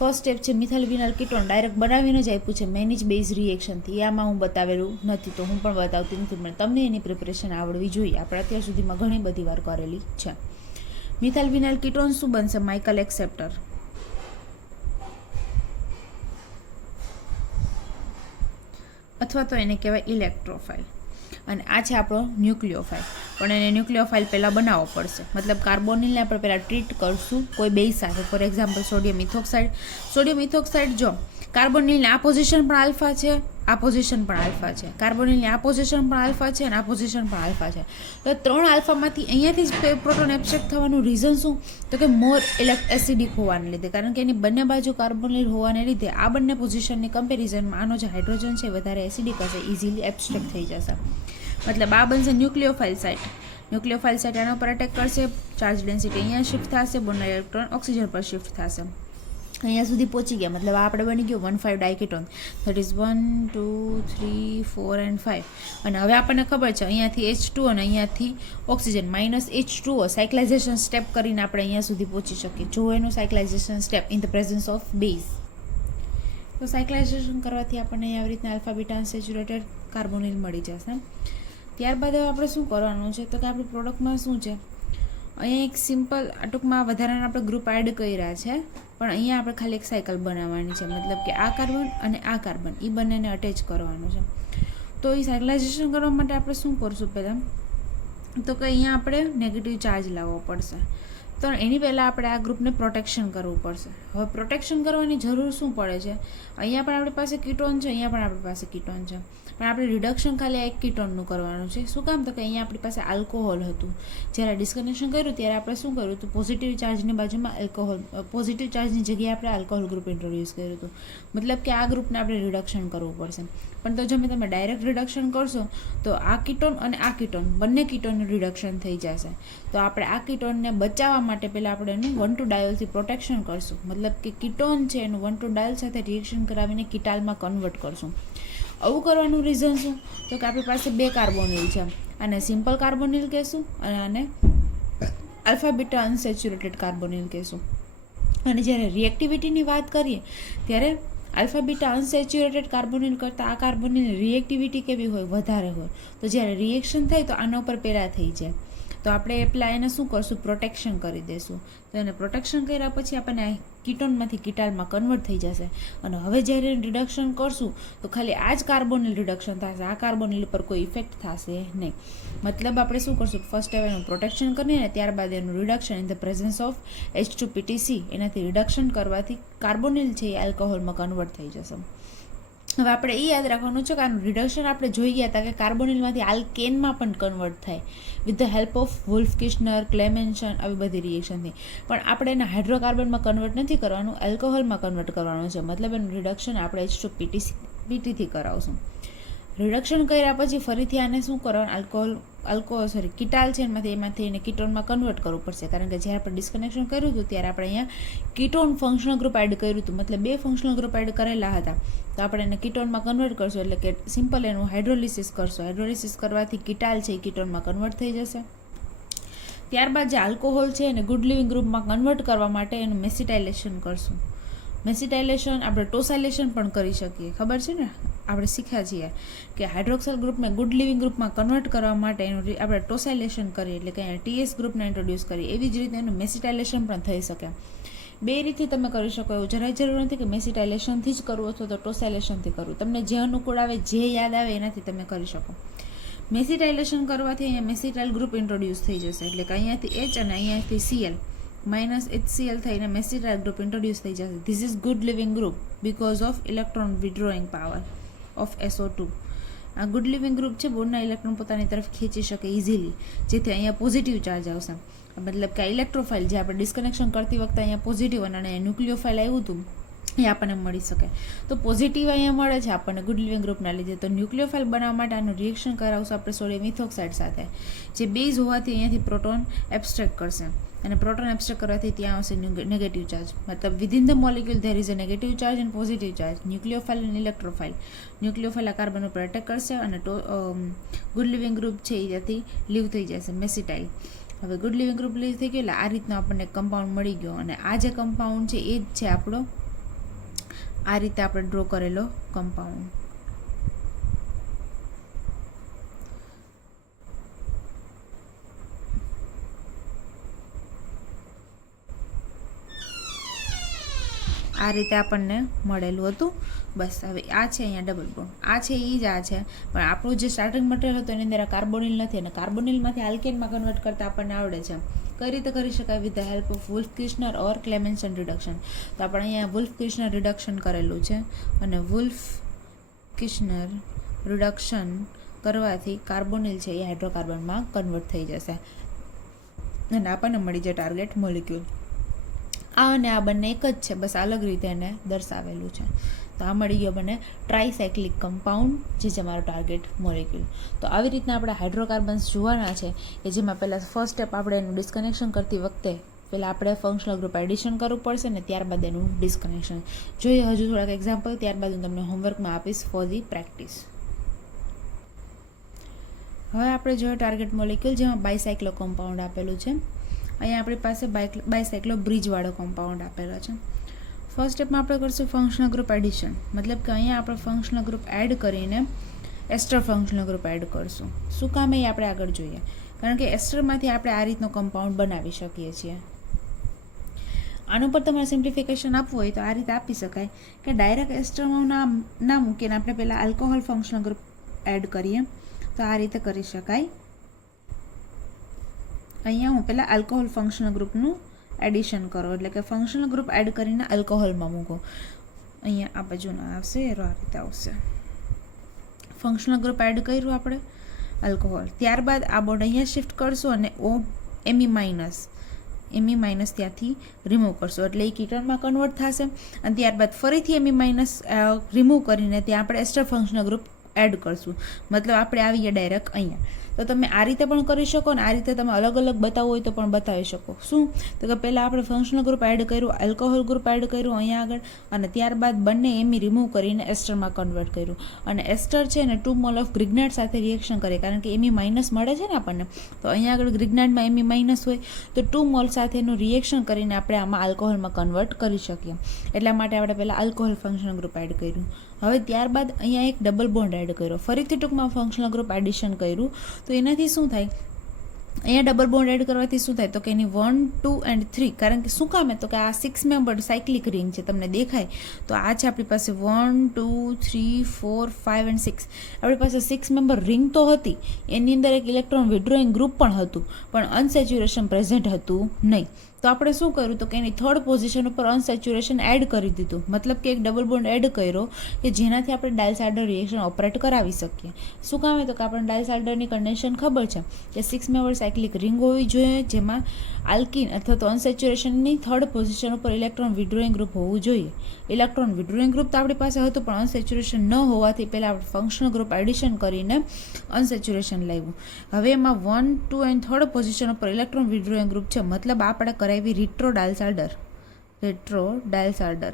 ફર્સ્ટ સ્ટેપ છે મિથાઇલ વિનાઇલ કીટોન ડાયરેક્ટ બનાવીને જ આપ્યું છે મેનિજ બેઝ રિએક્શનથી. આમાં હું બતાવેલું નથી તો હું પણ બતાવતી નથી, પણ તમને એની પ્રિપરેશન આવડવી જોઈએ. આપણે અત્યાર સુધીમાં ઘણી બધી વાર કરેલી છે. મિથાઇલ વિનાઇલ કીટોન શું બનશે, માઇકલ એક્સેપ્ટર. અથવા તો એને કહેવાય ઇલેક્ટ્રોફાઇલ. અને આ છે આપણો ન્યુક્લિયોફાઇલ. પણ એને ન્યુક્લિયોફાઇલ પહેલાં બનાવવો પડશે. મતલબ કાર્બોનિલને આપણે પહેલાં ટ્રીટ કરશું કોઈ બેઝ સાથે. For example sodium ઇથોક્સાઇડ. સોડિયમ ઇથોક્સાઇડ જો કાર્બોનિલની આ પોઝિશન પણ આલ્ફા છે, આ પોઝિશન પણ આલ્ફા છે. કાર્બોનિલની આ પોઝિશન પણ આલ્ફા છે અને આ પોઝિશન પણ આલ્ફા છે. તો 3 આલ્ફામાંથી અહીંયાથી જ પ્રોટોન એબ્સ્ટ્રેક્ટ થવાનું રીઝન શું, તો કે મોર એસિડિક હોવાને લીધે. કારણ કે એની બંને બાજુ કાર્બોનિલ હોવાને લીધે આ બંને પોઝિશનની કમ્પેરિઝનમાં આનો જે હાઇડ્રોજન છે વધારે એસિડિક હશે, ઇઝીલી એબ્સ્ટ્રેક્ટ થઈ જશે. મતલબ આ બનશે ન્યુક્લિયોફાઇલ સાઇટ. ન્યુક્લિયોફાઇલ સાઇટ આના પર અટેક કરશે, ચાર્જ ડેન્સિટી અહીંયા શિફ્ટ થશે, બોન્ડના ઇલેક્ટ્રોન ઓક્સિજન પર શિફ્ટ થશે. અહીંયા સુધી પહોંચી ગયા, મતલબ આ આપણે બની ગયું 1,5 ડાયકેટોન. That is 1 2 3 4 and 5. અને હવે આપણને ખબર છે અહીંયાથી H2 અને અહીંયાથી ઓક્સિજન -H2O સાયક્લાઇઝેશન સ્ટેપ કરીને આપણે અહીંયા સુધી પહોંચી શકીએ. જો એનું cyclization step in the presence of base. તો સાયક્લાઇઝેશન કરવાથી આપણને આવી રીતના આલ્ફા બીટા અનસેચ્યુરેટેડ કાર્બોનિલ મળી જશે. ત્યારબાદ હવે આપણે શું કરવાનું છે, તો કે આપણી પ્રોડક્ટમાં શું છે, અહીંયા એક સિમ્પલ ટૂંકમાં વધારાના આપણે ગ્રુપ એડ કર્યા છે, પણ અહીંયા આપણે ખાલી એક સાયકલ બનાવવાની છે, મતલબ કે આ કાર્બન અને આ કાર્બન એ બંનેને અટેચ કરવાનું છે. તો એ સાયક્લાઇઝેશન કરવા માટે આપણે શું કરશું પહેલાં, તો કે અહીંયા આપણે નેગેટિવ ચાર્જ લાવવો પડશે. તો એની પહેલાં આપણે આ ગ્રુપને પ્રોટેક્શન કરવું પડશે. હવે પ્રોટેક્શન કરવાની જરૂર શું પડે છે, અહીંયા પણ આપણી પાસે કીટોન છે, અહીંયા પણ આપણી પાસે કીટોન છે, પણ આપણે રિડક્શન ખાલી એક કીટોનનું કરવાનું છે. શું કામ, તો કે અહીંયા આપણી પાસે આલ્કોહોલ હતું. જ્યારે ડિસ્કનેક્શન કર્યું ત્યારે આપણે શું કર્યું હતું, પોઝિટિવ ચાર્જની બાજુમાં આલ્કોહોલ, પોઝિટિવ ચાર્જની જગ્યાએ આપણે આલ્કોહોલ ગ્રુપ ઇન્ટ્રોડ્યુસ કર્યું હતું. મતલબ કે આ ગ્રુપને આપણે રિડક્શન કરવું પડશે. પણ તો જો તમે ડાયરેક્ટ રિડક્શન કરશો તો આ કીટોન અને આ કીટોન બંને કીટોનનું રિડક્શન થઈ જશે. તો આપણે આ કીટોનને બચાવવા માટે પહેલાં આપણે એનું 1,2 ડાયોલથી પ્રોટેક્શન કરશું. મતલબ કે કીટોન છે એનું 1,2 ડાયોલ સાથે રિએક્શન કરાવીને કીટાલમાં કન્વર્ટ કરશું. આવું કરવાનું રીઝન શું, તો કે આપણી પાસે 2 કાર્બોનિલ છે, અને સિમ્પલ કાર્બોનિલ કહેશું અને આને આલ્ફા બીટા અનસેચ્યુરેટેડ કાર્બોનિલ કહેશું. અને જ્યારે રિએક્ટિવિટીની વાત કરીએ ત્યારે આલ્ફા બીટા અનસેચ્યુરેટેડ કાર્બોનિલ કરતાં આ કાર્બોનિલની રિએક્ટિવિટી કેવી હોય, વધારે હોય. તો જ્યારે રિએક્શન થાય તો આના ઉપર પહેલાં થઈ જાય. તો આપણે પહેલાં એને શું કરશું, પ્રોટેક્શન કરી દઈશું. તો એને પ્રોટેક્શન કર્યા પછી આપણને કીટોનમાંથી કીટાલમાં કન્વર્ટ થઈ જશે. અને હવે જ્યારે રિડક્શન કરશું તો ખાલી આ જ કાર્બોનિલ રિડક્શન થશે, આ કાર્બોનિલ ઉપર કોઈ ઇફેક્ટ થશે નહીં. મતલબ આપણે શું કરશું, ફર્સ્ટ હવે એનું પ્રોટેક્શન કરીને ત્યારબાદ એનું reduction in the presence of H2PTC એનાથી રિડક્શન કરવાથી કાર્બોનિલ છે એ આલ્કોહોલમાં કન્વર્ટ થઈ જશે. હવે આપણે એ યાદ રાખવાનું છે કે આનું રિડક્શન આપણે જોઈ ગયા હતા કે કાર્બોનિલમાંથી આલ્કેનમાં પણ કન્વર્ટ થાય with the help of Wolff Kishner, Clemmensen, આવી બધી રિએક્શનથી. પણ આપણે એને હાઇડ્રોકાર્બનમાં કન્વર્ટ નથી કરવાનું, આલ્કોહોલમાં કન્વર્ટ કરવાનું છે. મતલબ એનું રિડક્શન આપણે H2PTથી કરાવશું. રિડક્શન કર્યા પછી ફરીથી આને શું કરવાનું, કીટાલ છે એમાંથી એને કીટોનમાં કન્વર્ટ કરવું પડશે. કારણ કે જ્યારે આપણે ડિસ્કનેક્શન કર્યું હતું ત્યારે આપણે અહીંયા કીટોન ફંક્શનલ ગ્રુપ એડ કર્યું હતું, મતલબ 2 ફંક્શનલ ગ્રુપ એડ કરેલા હતા. તો આપણે એને કીટોનમાં કન્વર્ટ કરશું, એટલે કે સિમ્પલ એનું હાઇડ્રોલિસિસ કરશું. હાઇડ્રોલિસિસ કરવાથી કીટાલ છે એ કીટોનમાં કન્વર્ટ થઈ જશે. ત્યારબાદ જે આલ્કોહોલ છે એને ગુડ લિવિંગ ગ્રુપમાં કન્વર્ટ કરવા માટે એનું મેસિટાઇલેશન કરશું. મેસિટાઇલેશન આપણે ટોસાઇલેશન પણ કરી શકીએ, ખબર છે ને, આપણે શીખ્યા છીએ કે હાઇડ્રોક્સલ ગ્રુપને ગુડ લિવિંગ ગ્રુપમાં કન્વર્ટ કરવા માટે એનું આપણે ટોસાઇલેશન કરીએ, એટલે કે અહીંયા TS ગ્રુપને ઇન્ટ્રોડ્યુસ કરીએ. એવી જ રીતે એનું મેસિટાઇલેશન પણ થઈ શકે. 2 રીતથી તમે કરી શકો, એવું જરાય જરૂર નથી કે મેસિટાઇલેશનથી જ કરવું અથવા તો ટોસાઇલેશનથી કરવું. તમને જે અનુકૂળ આવે, જે યાદ આવે એનાથી તમે કરી શકો. મેસિટાઇલેશન કરવાથી અહીંયા મેસિટાઇલ ગ્રુપ ઇન્ટ્રોડ્યુસ થઈ જશે, એટલે કે અહીંયાથી H અને અહીંયાથી Cl -HCl થઈને મેસિટાઇલ ગ્રુપ ઇન્ટ્રોડ્યુસ થઈ જશે. This is good leaving group because of electron withdrawing power of SO2. આ ગુડ લિવિંગ ગ્રુપ છે, બોન્ડના ઇલેક્ટ્રોન પોતાની તરફ ખેંચી શકે ઇઝીલી, જેથી અહીંયા પોઝિટિવ ચાર્જ આવશે. મતલબ કે આ ઇલેક્ટ્રોફાઇલ જે આપણે ડિસ્કનેક્શન કરતી વખતે અહીંયા પોઝિટિવ અને ન્યુક્લિયોફાઇલ આવ્યું હતું એ આપણને મળી શકે. તો પોઝિટિવ અહીંયા મળે છે આપણને ગુડ લિવિંગ ગ્રુપના લીધે. તો ન્યુક્લિયોફાઇલ બનાવવા માટે આનું રિએક્શન કરાવશું આપણે સોડિયમ ઇથોક્સાઇડ સાથે, જે બેઝ હોવાથી અહીંયાથી પ્રોટોન એબ્સ્ટ્રેક્ટ કરશે. અને પ્રોટોન એબ્સ્ટ્રેક્ટ કરવાથી ત્યાં આવશે નેગેટિવ ચાર્જ. મતલબ within the molecule there is a negative charge and positive charge. Nucleophile અને ઇલેક્ટ્રોફાઇલ. ન્યુક્લિયોફાઇલ આ કાર્બન ઉપર અટેક કરશે અને ગુડ લિવિંગ ગ્રુપ છે એ ત્યાંથી લીવ થઈ જશે, મેસિટાઇલ. હવે ગુડ લિવિંગ ગ્રુપ લીવ થઈ ગયો એટલે આ રીતનો આપણને કમ્પાઉન્ડ મળી ગયો. અને આ જે કમ્પાઉન્ડ છે એ જ છે આપણો આ રીતે આપણે ડ્રો કરેલો કમ્પાઉન્ડ. આ રીતે આપણને મળેલું હતું. બસ હવે આ છે અહીંયા ડબલ બોન્ડ, આ છે એ જ આ છે, પણ આપણું જે સ્ટાર્ટિંગ મટીરિયલ હતું એની અંદર આ કાર્બોનિલ નથી, અને કાર્બોનિલમાંથી આલ્કેનમાં કન્વર્ટ કરતાં આપણને આવડે છે. કઈ રીતે કરી શકાય, with the help of Wolff Kishner or Clemmensen reduction. તો આપણે અહીંયા વુલ્ફ કિશ્નર રિડક્શન કરેલું છે, અને વુલ્ફ કિશ્નર રિડક્શન કરવાથી કાર્બોનિલ છે એ હાઇડ્રોકાર્બનમાં કન્વર્ટ થઈ જશે અને આપણને મળી જાય ટાર્ગેટ મોલિક્યુલ. આ અને આ બંને એક જ છે, બસ અલગ રીતે એને દર્શાવેલું છે. તો આ મળી ગયો મને ટ્રાયસાયક્લિક કમ્પાઉન્ડ, જે છે મારો ટાર્ગેટ મોલેક્યુલ. તો આવી રીતના આપણે હાઇડ્રોકાર્બન્સ જોવાના છે કે જેમાં પહેલાં ફર્સ્ટ સ્ટેપ આપણે એનું ડિસ્કનેક્શન કરતી વખતે પહેલાં આપણે ફંક્શનલ ગ્રુપ એડિશન કરવું પડશે ને ત્યારબાદ એનું ડિસ્કનેક્શન. જોઈએ હજુ થોડાક એક્ઝામ્પલ, ત્યારબાદ હું તમને હોમવર્કમાં આપીશ ફોર ધી પ્રેક્ટિસ. હવે આપણે જોઈએ ટાર્ગેટ મોલેક્યુલ, જેમાં બાયસાયક્લો કમ્પાઉન્ડ આપેલું છે. અહીંયા આપણી પાસે બાયસાયક્લો બ્રિજવાળો કમ્પાઉન્ડ આપેલો છે. ફર્સ્ટ સ્ટેપમાં આપણે કરશું ફંક્શનલ ગ્રુપ એડિશન, મતલબ કે અહીંયા આપણે ફંક્શનલ ગ્રુપ એડ કરીને એસ્ટર ફંક્શનલ ગ્રુપ એડ કરશું. શું કામ એ આપણે આગળ જોઈએ, કારણ કે એસ્ટરમાંથી આપણે આ રીતનો કમ્પાઉન્ડ બનાવી શકીએ છીએ. આનું પર તમારે સિમ્પ્લિફિકેશન આપવું હોય તો આ રીતે આપી શકાય કે ડાયરેક્ટ એસ્ટરમાં ના મૂકીને આપણે પહેલાં આલ્કોહોલ ફંક્શનલ ગ્રુપ એડ કરીએ, તો આ રીતે કરી શકાય. અહીંયા હું પહેલાં આલ્કોહોલ ફંક્શનલ ગ્રુપનું એડિશન કરો, એટલે કે ફંક્શનલ ગ્રુપ એડ કરીને આલ્કોહોલમાં મૂકો. અહીંયા આ બાજુના આવશે, આ રીતે આવશે. ફંક્શનલ ગ્રુપ એડ કર્યું આપણે આલ્કોહોલ, ત્યારબાદ આ બોન્ડ અહીંયા શિફ્ટ કરશું અને એમી માઇનસ ત્યાંથી રિમૂવ કરશું, એટલે એ કીટોનમાં કન્વર્ટ થશે. અને ત્યારબાદ ફરીથી એમી માઇનસ રિમૂવ કરીને ત્યાં આપણે એસ્ટર ફંક્શનલ ગ્રુપ એડ કરશું, મતલબ આપણે આવીએ ડાયરેક્ટ અહીંયા. તો તમે આ રીતે પણ કરી શકો ને આ રીતે તમે અલગ અલગ બતાવવું હોય તો પણ બતાવી શકો. શું તો કે પહેલાં આપણે ફંક્શનલ ગ્રુપ એડ કર્યું, આલ્કોહોલ ગ્રુપ એડ કર્યું અહીંયા આગળ, અને ત્યારબાદ બંને એમી રિમૂવ કરીને એસ્ટરમાં કન્વર્ટ કર્યું. અને એસ્ટર છે ને 2 મોલ ઓફ ગ્રિગ્નાઇટ સાથે રિએક્શન કરે, કારણ કે એમી માઇનસ મળે છે ને આપણને, તો અહીંયા આગળ ગ્રિગ્નાઇટમાં એમી માઇનસ હોય તો 2 મોલ સાથેનું રિએક્શન કરીને આપણે આમાં આલ્કોહોલમાં કન્વર્ટ કરી શકીએ. એટલા માટે આપણે પહેલાં આલ્કોહોલ ફંક્શનલ ગ્રુપ એડ કર્યું. હવે ત્યારબાદ અહીંયા એક ડબલ બોન્ડ એડ કર્યો, ફરીથી ટૂંકમાં ફંક્શનલ ગ્રુપ એડિશન કર્યું. તો એનાથી શું થાય, અહીંયા ડબલ બોન્ડ એડ કરવાથી શું થાય તો કે એની 1, 2 and 3, કારણ કે શું કામ તો કે આ 6 મેમ્બર સાયક્લિક રિંગ છે, તમને દેખાય તો આ છે આપણી પાસે 1, 2, 3, 4, 5 and 6. આપણી પાસે 6 મેમ્બર રિંગ તો હતી, એની અંદર એક ઇલેક્ટ્રોન વિડ્રોઈંગ ગ્રુપ પણ હતું, પણ અનસેચ્યુરેશન પ્રેઝન્ટ હતું નહીં. તો આપણે શું કર્યું તો કે એની થર્ડ પોઝિશન ઉપર અનસેચ્યુરેશન એડ કરી દીધું, મતલબ કે એક ડબલ બોન્ડ એડ કર્યો કે જેનાથી આપણે ડાયસાલ્ડર રિએક્શન ઓપરેટ કરાવી શકીએ. શું કામ તો કે આપણને ડાયસાલ્ડરની કન્ડિશન ખબર છે કે 6 મેમ્બર સાયક્લિક રિંગ હોવી જોઈએ, જેમાં આલ્કિન અથવા તો અનસેચ્યુરેશનની થર્ડ પોઝિશન ઉપર ઇલેક્ટ્રોન વિડ્રોઈંગ ગ્રુપ હોવું જોઈએ. ઇલેક્ટ્રોન વિડ્રોઈંગ ગ્રુપ તો આપણી પાસે હતું, પણ અનસેચ્યુરેશન ન હોવાથી પહેલાં આપણે ફંક્શનલ ગ્રુપ એડિશન કરીને અનસેચ્યુરેશન લાવ્યું. હવે એમાં 1, 2 and 3rd પોઝિશન ઉપર ઇલેક્ટ્રોન વિડ્રોઈંગ ગ્રુપ છે, મતલબ આપણે કરાવી રેટ્રો ડાયલ્સાલ્ડર,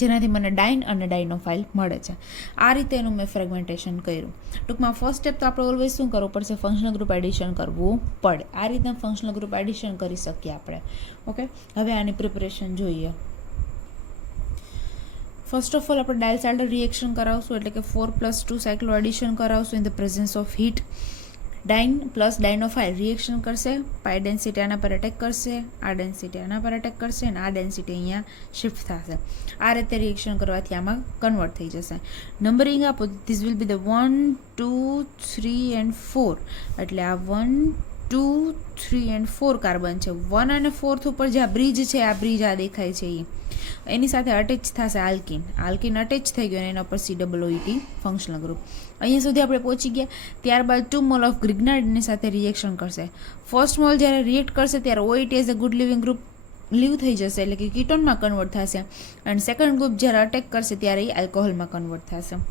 જેનાથી મને ડાઇન અને ડાયનોફાઇલ મળે છે. આ રીતે એનું મેં ફ્રેગમેન્ટેશન કર્યું. ટૂંકમાં ફર્સ્ટ સ્ટેપ તો આપણે ઓલવેઝ શું કરવું પડશે, ફંક્શનલ ગ્રુપ એડિશન કરવું પડે. આ રીતના ફંક્શનલ ગ્રુપ એડિશન કરી શકીએ આપણે. ઓકે, હવે આની પ્રિપરેશન જોઈએ. ફર્સ્ટ ઓફ ઓલ આપણે ડાયલ્સાલ્ડર રિએક્શન કરાવશું, એટલે કે 4+2 સાયક્લો એડિશન કરાવશું in the presence of heat. Diene plus dienophile reaction કરશે, પાઈ ડેન્સિટી આના પર અટેક કરશે, આ ડેન્સિટી આના પર અટેક કરશે, અને આ ડેન્સિટી અહીંયા શિફ્ટ થશે. આ રીતે રિએક્શન કરવાથી આમાં કન્વર્ટ થઈ જશે. નંબરિંગ આપો, this will be the 1, 2, 3 and 4, એટલે આ 1, 2, 3 and 4 કાર્બન છે. 1 અને 4th ઉપર જે આ બ્રિજ છે, આ બ્રિજ આ દેખાય છે એની સાથે અટેચ થશે આલ્કિન અટેચ થઈ ગયો અને એના પર COOET ફંક્શનલ ગ્રુપ. અહીંયા સુધી આપણે પહોંચી ગયા. ત્યારબાદ 2 મોલ ઓફ ગ્રિગ્નાઇટની સાથે રિએક્શન કરશે. ફર્સ્ટ મોલ જ્યારે રિએક્ટ કરશે ત્યારે OET as a good leaving group leave થઈ જશે, એટલે કે કીટોનમાં કન્વર્ટ થશે. અને સેકન્ડ ગ્રુપ જ્યારે અટેક કરશે ત્યારે એ આલ્કોહોલમાં કન્વર્ટ થશે.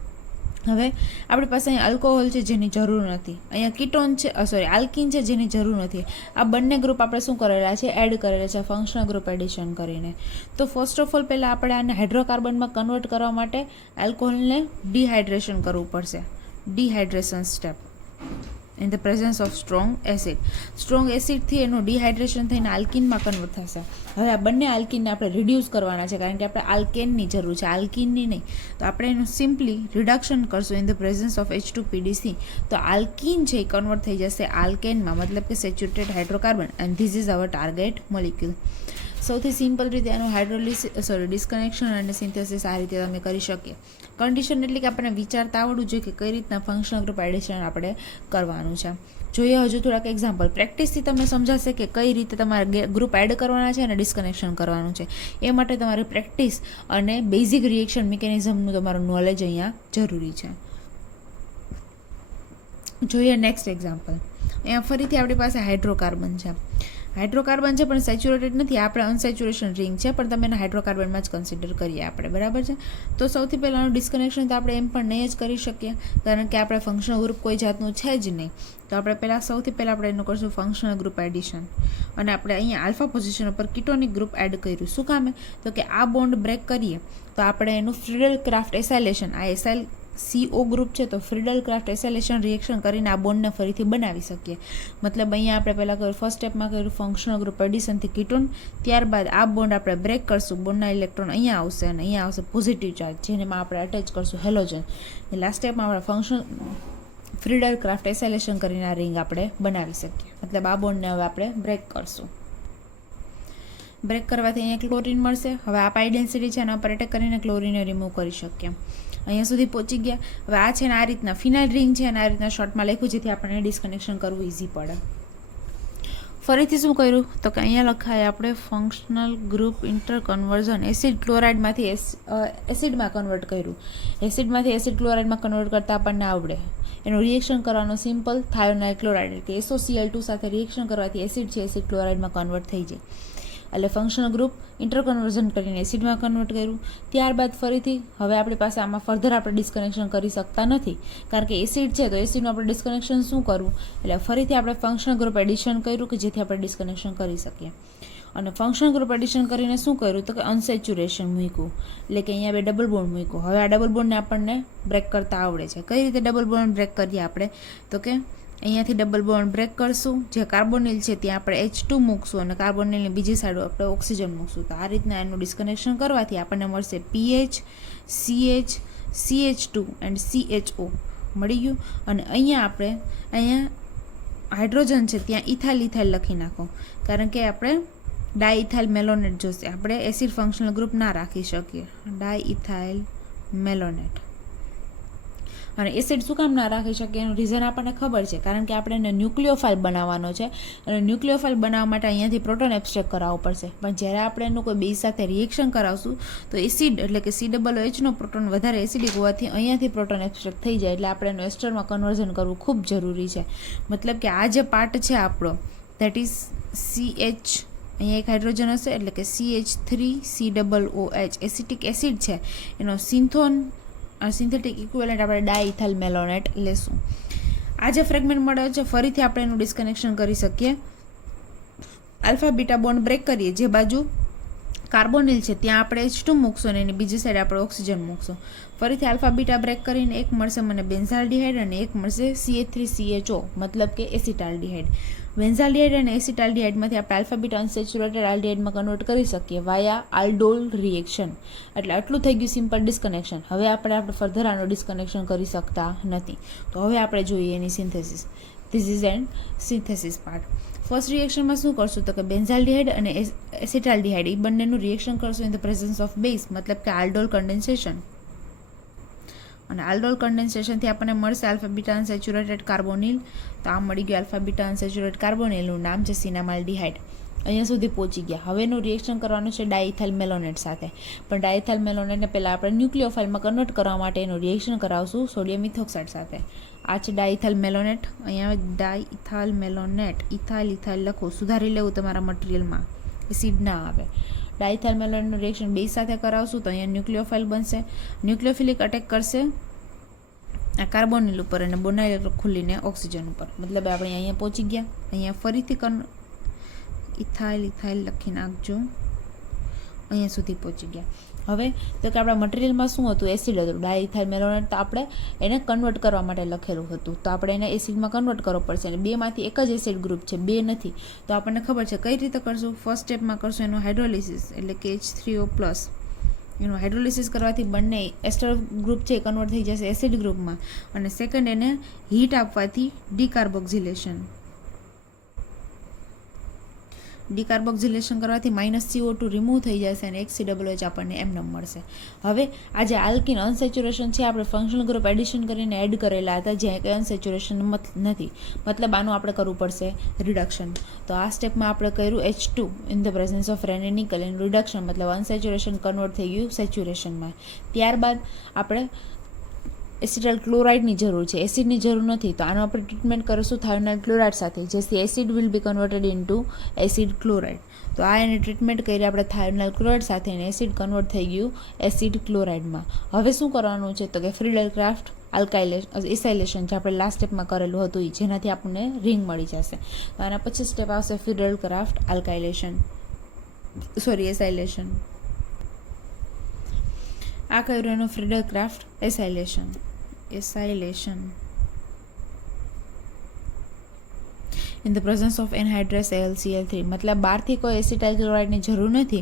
હવે આપણી પાસે અહીંયા આલ્કોહોલ છે જેની જરૂર નથી, અહીંયા કીટોન છે, આલ્કિન છે જેની જરૂર નથી. આ બંને ગ્રુપ આપણે શું કરેલા છે, એડ કરેલા છે ફંક્શનલ ગ્રુપ એડિશન કરીને. તો ફર્સ્ટ ઓફ ઓલ પહેલાં આપણે આને હાઇડ્રોકાર્બનમાં કન્વર્ટ કરવા માટે આલ્કોહોલને ડિહાઇડ્રેશન કરવું પડશે. Dehydration step in the presence of strong એસિડથી એનું ડિહાઇડ્રેશન થઈને આલ્કિનમાં કન્વર્ટ થશે. હવે આ બંને આલ્કિનને આપણે રિડ્યુસ કરવાના છે, કારણ કે આપણે આલ્કેનની જરૂર છે, આલ્કિનની નહીં. તો આપણે એનું સિમ્પલી રિડક્શન કરશું in the presence of H2PDC. તો આલ્કિન છે એ કન્વર્ટ થઈ જશે આલ્કેનમાં, મતલબ કે saturated hydrocarbon, and this is our target molecule. સૌથી સિમ્પલ રીતે એનું ડિસ્કનેક્શન અને સિન્થેસિસ આ રીતે તમે કરી શકીએ. કન્ડિશન એટલે કે આપણને વિચારતા આવડવું જોઈએ કે કઈ રીતના ફંક્શનલ ગ્રુપ એડિશન આપણે કરવાનું છે. જોઈએ હજુ થોડાક એક્ઝામ્પલ. પ્રેક્ટિસથી તમને સમજાશે કે કઈ રીતે તમારે ગ્રુપ એડ કરવાના છે અને ડિસ્કનેક્શન કરવાનું છે. એ માટે તમારી પ્રેક્ટિસ અને બેઝિક રિએક્શન મિકેનિઝમનું તમારું નોલેજ અહીંયા જરૂરી છે. જોઈએ નેક્સ્ટ એક્ઝામ્પલ. અહીંયા ફરીથી આપણી પાસે હાઇડ્રોકાર્બન છે. હાઇડ્રોકાર્બન છે પણ સેચ્યુરેટેડ નથી, આપણે અનસેચ્યુરેશન રિંગ છે પણ તમે એને હાઇડ્રોકાર્બનમાં જ કન્સિડર કરીએ આપણે, બરાબર છે. તો સૌથી પહેલાંનું ડિસ્કનેક્શન તો આપણે એમ પણ નહીં જ કરી શકીએ, કારણ કે આપણે ફંક્શનલ ગ્રુપ કોઈ જાતનું છે જ નહીં. તો આપણે સૌથી પહેલાં આપણે એનું કરશું ફંક્શનલ ગ્રુપ એડિશન, અને આપણે અહીંયા આલ્ફા પોઝિશન ઉપર કીટોનિક ગ્રુપ એડ કર્યું. શું કામે? તો કે આ બોન્ડ બ્રેક કરીએ તો આપણે એનું ફ્રીડલ ક્રાફ્ટ એસાઇલેશન, આ એસાઇલ CO ગ્રુપ છે તો ફ્રીડલ ક્રાફ્ટ એસાઇલેશન રિએક્શન કરીને આ બોન્ડને ફરીથી બનાવી શકીએ. મતલબ અહીંયા આપણે પહેલાં કર્યું ફર્સ્ટ સ્ટેપમાં કર્યું ફંક્શનલ ગ્રુપ એડિશનથી કીટોન, ત્યારબાદ આ બોન્ડ આપણે બ્રેક કરશું, બોન્ડના ઇલેક્ટ્રોન અહીંયા આવશે અને અહીંયા આવશે પોઝિટિવ ચાર્જ, જેનેમાં આપણે અટેચ કરશું હેલોજન. લાસ્ટ સ્ટેપમાં આપણે ફંક્શન ફ્રીડલ ક્રાફ્ટ એસાઇલેશન કરીને આ રિંગ આપણે બનાવી શકીએ. મતલબ આ બોન્ડને હવે આપણે બ્રેક કરશું. બ્રેક કરવાથી અહીંયા ક્લોરીન મળશે. હવે આ પાઈ ડેન્સિટી છે એના પર એટેક કરીને ક્લોરીનને રિમૂવ કરી શકીએ. અહીંયા સુધી પહોંચી ગયા. હવે આ છે ને આ રીતના ફિનાઇલ રિંગ છે અને આ રીતના શોર્ટમાં લખ્યું, જેથી આપણને ડિસ્કનેક્શન કરવું ઇઝી પડે. ફરીથી શું કર્યું તો કે અહીંયા લખાય આપણે functional group interconversion, acid ક્લોરાઇડમાંથી એસિડમાં કન્વર્ટ કર્યું. એસિડમાંથી એસિડ ક્લોરાઇડમાં કન્વર્ટ કરતાં આપણને આવડે. એનું રિએક્શન કરવાનું સિમ્પલ, થાયોનાઇલ ક્લોરાઇડ કે SOCl2 સાથે રિએક્શન કરવાથી એસિડ છે એસિડ ક્લોરાઇડમાં કન્વર્ટ થઈ જાય. એટલે ફંક્શનલ ગ્રુપ ઇન્ટરકન્વર્ઝન કરીને એસિડમાં કન્વર્ટ કર્યું. ત્યારબાદ ફરીથી હવે આપણી પાસે આમાં ફર્ધર આપણે ડિસ્કનેક્શન કરી શકતા નથી, કારણ કે એસિડ છે તો એસિડનું આપણે ડિસ્કનેક્શન શું કરવું, એટલે ફરીથી આપણે ફંક્શનલ ગ્રુપ એડિશન કર્યું કે જેથી આપણે ડિસ્કનેક્શન કરી શકીએ. અને ફંક્શનલ ગ્રુપ એડિશન કરીને શું કર્યું તો કે અનસેચ્યુરેશન મૂક્યું, એટલે કે અહીંયા બે ડબલ બોન્ડ મૂક્યું. હવે આ ડબલ બોન્ડને આપણને બ્રેક કરતા આવડે છે. કઈ રીતે ડબલ બોન્ડ બ્રેક કરીએ આપણે તો કે અહીંયાથી ડબલ બોન્ડ બ્રેક કરશું, જે કાર્બોનિલ છે ત્યાં આપણે H2 મૂકશું અને કાર્બોનિલની બીજી સાઈડ આપણે ઓક્સિજન મૂકશું. તો આ રીતના એનું ડિસ્કનેક્શન કરવાથી આપણને મળશે PH, CH, CH2 and CHO મળી ગયું. અને અહીંયા હાઇડ્રોજન છે ત્યાં ઇથાઇલ લખી નાખો, કારણ કે આપણે ડાયઇથાઇલ મેલોનેટ જોશે. આપણે એસિડ ફંક્શનલ ગ્રુપ ના રાખી શકીએ, ડાયઇથાઇલ મેલોનેટ. અને એસિડ શું કામ ના રાખી શકીએ એનું રીઝન આપણને ખબર છે, કારણ કે આપણે એને ન્યુક્લિયોફાઇલ બનાવવાનો છે અને ન્યુક્લિયોફાઇલ બનાવવા માટે અહીંયાથી પ્રોટોન એબ્સ્ટ્રેક્ટ કરાવવો પડશે. પણ જ્યારે આપણે એનું કોઈ બેઝ સાથે રિએક્શન કરાવશું તો એસિડ એટલે કે COOHનો પ્રોટોન વધારે એસિડિક હોવાથી અહીંયાથી પ્રોટોન એબ્સ્ટ્રેક્ટ થઈ જાય, એટલે આપણે એનું એસ્ટરમાં કન્વર્ઝન કરવું ખૂબ જરૂરી છે. મતલબ કે આ જે પાર્ટ છે આપણો ધેટ ઇઝ CH, અહીંયા એક હાઇડ્રોજન હશે એટલે કે CH3COOH એસિટિક એસિડ છે, એનો સિન્થેટિક ઇક્વિવેલન્ટ આપણે ડાયઇથાઇલ મેલોનેટ લેશું. આ જે ફ્રેગમેન્ટ મળે છે ફરીથી આપણે એનું ડિસ્કનેક્શન કરી શકીએ. આલ્ફા બીટા બોન્ડ બ્રેક કરીએ, જે બાજુ કાર્બોનિલ છે ત્યાં આપણે H2 મૂકશું અને એની બીજી સાઈડ આપણે ઓક્સિજન મૂકશું. ફરીથી આલ્ફા બીટા બ્રેક કરીને એક મળશે મને બેન્ઝાલ્ડિહાઇડ અને એક મળશે CH3CHO, મતલબ કે એસિટાલ્ડિહાઇડ. બેન્ઝાલ્ડિહાઇડ અને એસિટાલ્ડિહાઇડમાંથી આપણે આલ્ફા બીટા અનસેચ્યુરેટેડ આલ્ડિહાઇડમાં કન્વર્ટ કરી શકીએ વાયા આલ્ડોલ રિએક્શન. એટલે આટલું થઈ ગયું સિમ્પલ ડિસ્કનેક્શન. હવે આપણે ફર્ધર આનું ડિસ્કનેક્શન કરી શકતા નથી. તો હવે આપણે જોઈએ એની synthesis. This is and synthesis part. First રિએક્શનમાં શું કરશું તો કે બેન્ઝાલ્ડિહાઇડ અને એસિટાલ્ડિહાઇડ એ બંનેનું રિએક્શન કરશું in the presence of base, મતલબ કે આલ્ડોલ કન્ડેન્સેશન. અને આલ્ડોલ કન્ડેન્સેશનથી આપણને મળશે આલ્ફા બીટા અનસેચ્યુરેટેડ કાર્બોનિલ. તો આ મળી ગયું આલ્ફા બીટા અનસેચ્યુરેટેડ કાર્બોનિલનું નામ છે સિનામાલ્ડિહાઇડ. અહીંયા સુધી પહોંચી ગયા. હવે એનું રિએક્શન કરવાનું છે ડાયઇથાઇલ મેલોનેટ સાથે, પણ ડાયઇથાઇલ મેલોનેટને પહેલાં આપણે ન્યુક્લિયોફાઇલમાં કન્વર્ટ કરવા માટે એનું રિએક્શન કરાવશું સોડિયમ ઇથોક્સાઇડ સાથે. આ છે ડાયઇથાઇલ મેલોનેટ. અહીંયા ડાયઇથાઇલ મેલોનેટ, ઇથાઇલ લખો, સુધારી લેવું તમારા મટીરિયલમાં, એસિડ ના આવે. ડાયઇથાઇલ મેલોનેટનું રિએક્શન બેઝ સાથે કરાવશું તો અહીંયા ન્યુક્લિયોફાઇલ બનશે. ન્યુક્લિયોફિલિક અટેક કરશે આ કાર્બોનિલ ઉપર અને બોનાઇલ ખુલીને ઓક્સિજન ઉપર. મતલબ આપણે અહીંયા પહોંચી ગયા. અહીંયા ફરીથી ઇથાઇલ લખી નાખજો. અહીંયા સુધી પહોંચી ગયા. હવે તો કે આપણા મટીરિયલમાં શું હતું, એસિડ હતું. ડાયઇથાઇલ મેલોનેટ તો આપણે એને કન્વર્ટ કરવા માટે લખેલું હતું, તો આપણે એને એસિડમાં કન્વર્ટ કરવો પડશે. અને બેમાંથી એક જ એસિડ ગ્રુપ છે, બે નથી. તો આપણને ખબર છે કઈ રીતે કરશું. ફર્સ્ટ સ્ટેપમાં કરશું એનું હાઇડ્રોલિસિસ, એટલે કે H3O+. એનું હાઇડ્રોલિસિસ કરવાથી બંને એસ્ટર ગ્રુપ છે એ કન્વર્ટ થઈ જશે એસિડ ગ્રુપમાં. અને સેકન્ડ એને હીટ આપવાથી ડીકાર્બોક્સિલેશન કરવાથી -CO2 રિમૂવ થઈ જશે અને XCOOH આપણને એમને મળશે. હવે આ જે આલ્કિન અનસેચ્યુરેશન છે આપણે ફંક્શનલ ગ્રુપ એડિશન કરીને એડ કરેલા હતા, જ્યાં કંઈ અનસેચ્યુરેશન નથી. મતલબ આનું આપણે કરવું પડશે રિડક્શન. તો આ સ્ટેપમાં આપણે કર્યું H2 in the presence of rain and nickel એનું રિડક્શન, મતલબ અનસેચ્યુરેશન કન્વર્ટ થઈ ગયું સેચ્યુરેશનમાં. ત્યારબાદ આપણે એસિટાઇલ ક્લોરાઇડની જરૂર છે, એસિડની જરૂર નથી. તો આનો આપણે ટ્રીટમેન્ટ કરીશું થાયોનાઇલ ક્લોરાઇડ સાથે, જેથી acid will be converted into acid chloride. તો આ એની ટ્રીટમેન્ટ કરી આપણે થાયોનાઇલ ક્લોરાઇડ સાથે, અને એસિડ કન્વર્ટ થઈ ગયું એસિડ ક્લોરાઇડમાં. હવે શું કરવાનું છે તો કે ફ્રીડલ ક્રાફ્ટ એસાઇલેશન, જે આપણે લાસ્ટ સ્ટેપમાં કરેલું હતું, જેનાથી આપણને રિંગ મળી જશે. તો આના પછી સ્ટેપ આવશે ફ્રીડલ ક્રાફ્ટ એસાઇલેશન. આ કર્યું એનું Friedel Crafts acylation. In the presence of anhydrous AlCl3, મતલબ બહારથી કોઈ એસિટાઇલ ક્લોરાઇડની જરૂર નથી,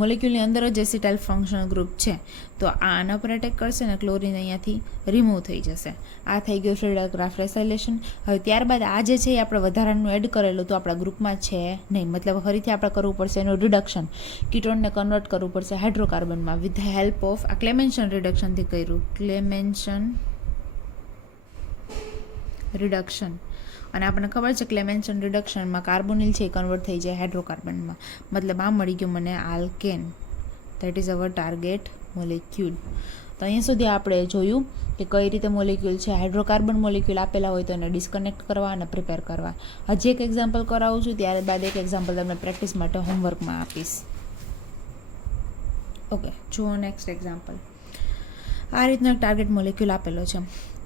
મોલેક્યુલની અંદર જ એસિટાઇલ ફંક્શનલ ગ્રુપ છે. તો આ આના પર એટેક કરશે ને ક્લોરીન અહીંયાથી રિમૂવ થઈ જશે. આ થઈ ગયું ફ્રીડલ ક્રાફ્ટ એસાઇલેશન. હવે ત્યારબાદ આ જે છે એ આપણે વધારાનું એડ કરેલું તો આપણા ગ્રુપમાં છે નહીં, મતલબ ફરીથી આપણે કરવું પડશે એનું રિડક્શન, કીટોનને કન્વર્ટ કરવું પડશે હાઇડ્રોકાર્બનમાં વિથ ધ હેલ્પ ઓફ આ ક્લેમેન્શન રિડક્શનથી કર્યું, ક્લેમેન્શન રિડક્શન. અને આપણને ખબર છે ક્લેમેન્શન રિડક્શનમાં કાર્બોનિલ છે એ કન્વર્ટ થઈ જાય હાઇડ્રોકાર્બનમાં, મતલબ આ મળી ગયું મને alkane. That is our target molecule. તો અહીંયા સુધી આપણે જોયું કે કઈ રીતે મોલેક્યુલ છે, હાઇડ્રોકાર્બન મોલેક્યુલ આપેલા હોય તો એને ડિસ્કનેક્ટ કરવા અને પ્રિપેર કરવા. હજી એક એક્ઝામ્પલ કરાવું છું, ત્યારબાદ એક એક્ઝામ્પલ તમને પ્રેક્ટિસ માટે હોમવર્કમાં આપીશ. ઓકે, જુઓ નેક્સ્ટ એક્ઝામ્પલ. આ રીતનો એક ટાર્ગેટ મોલેક્યુલ આપેલો છે.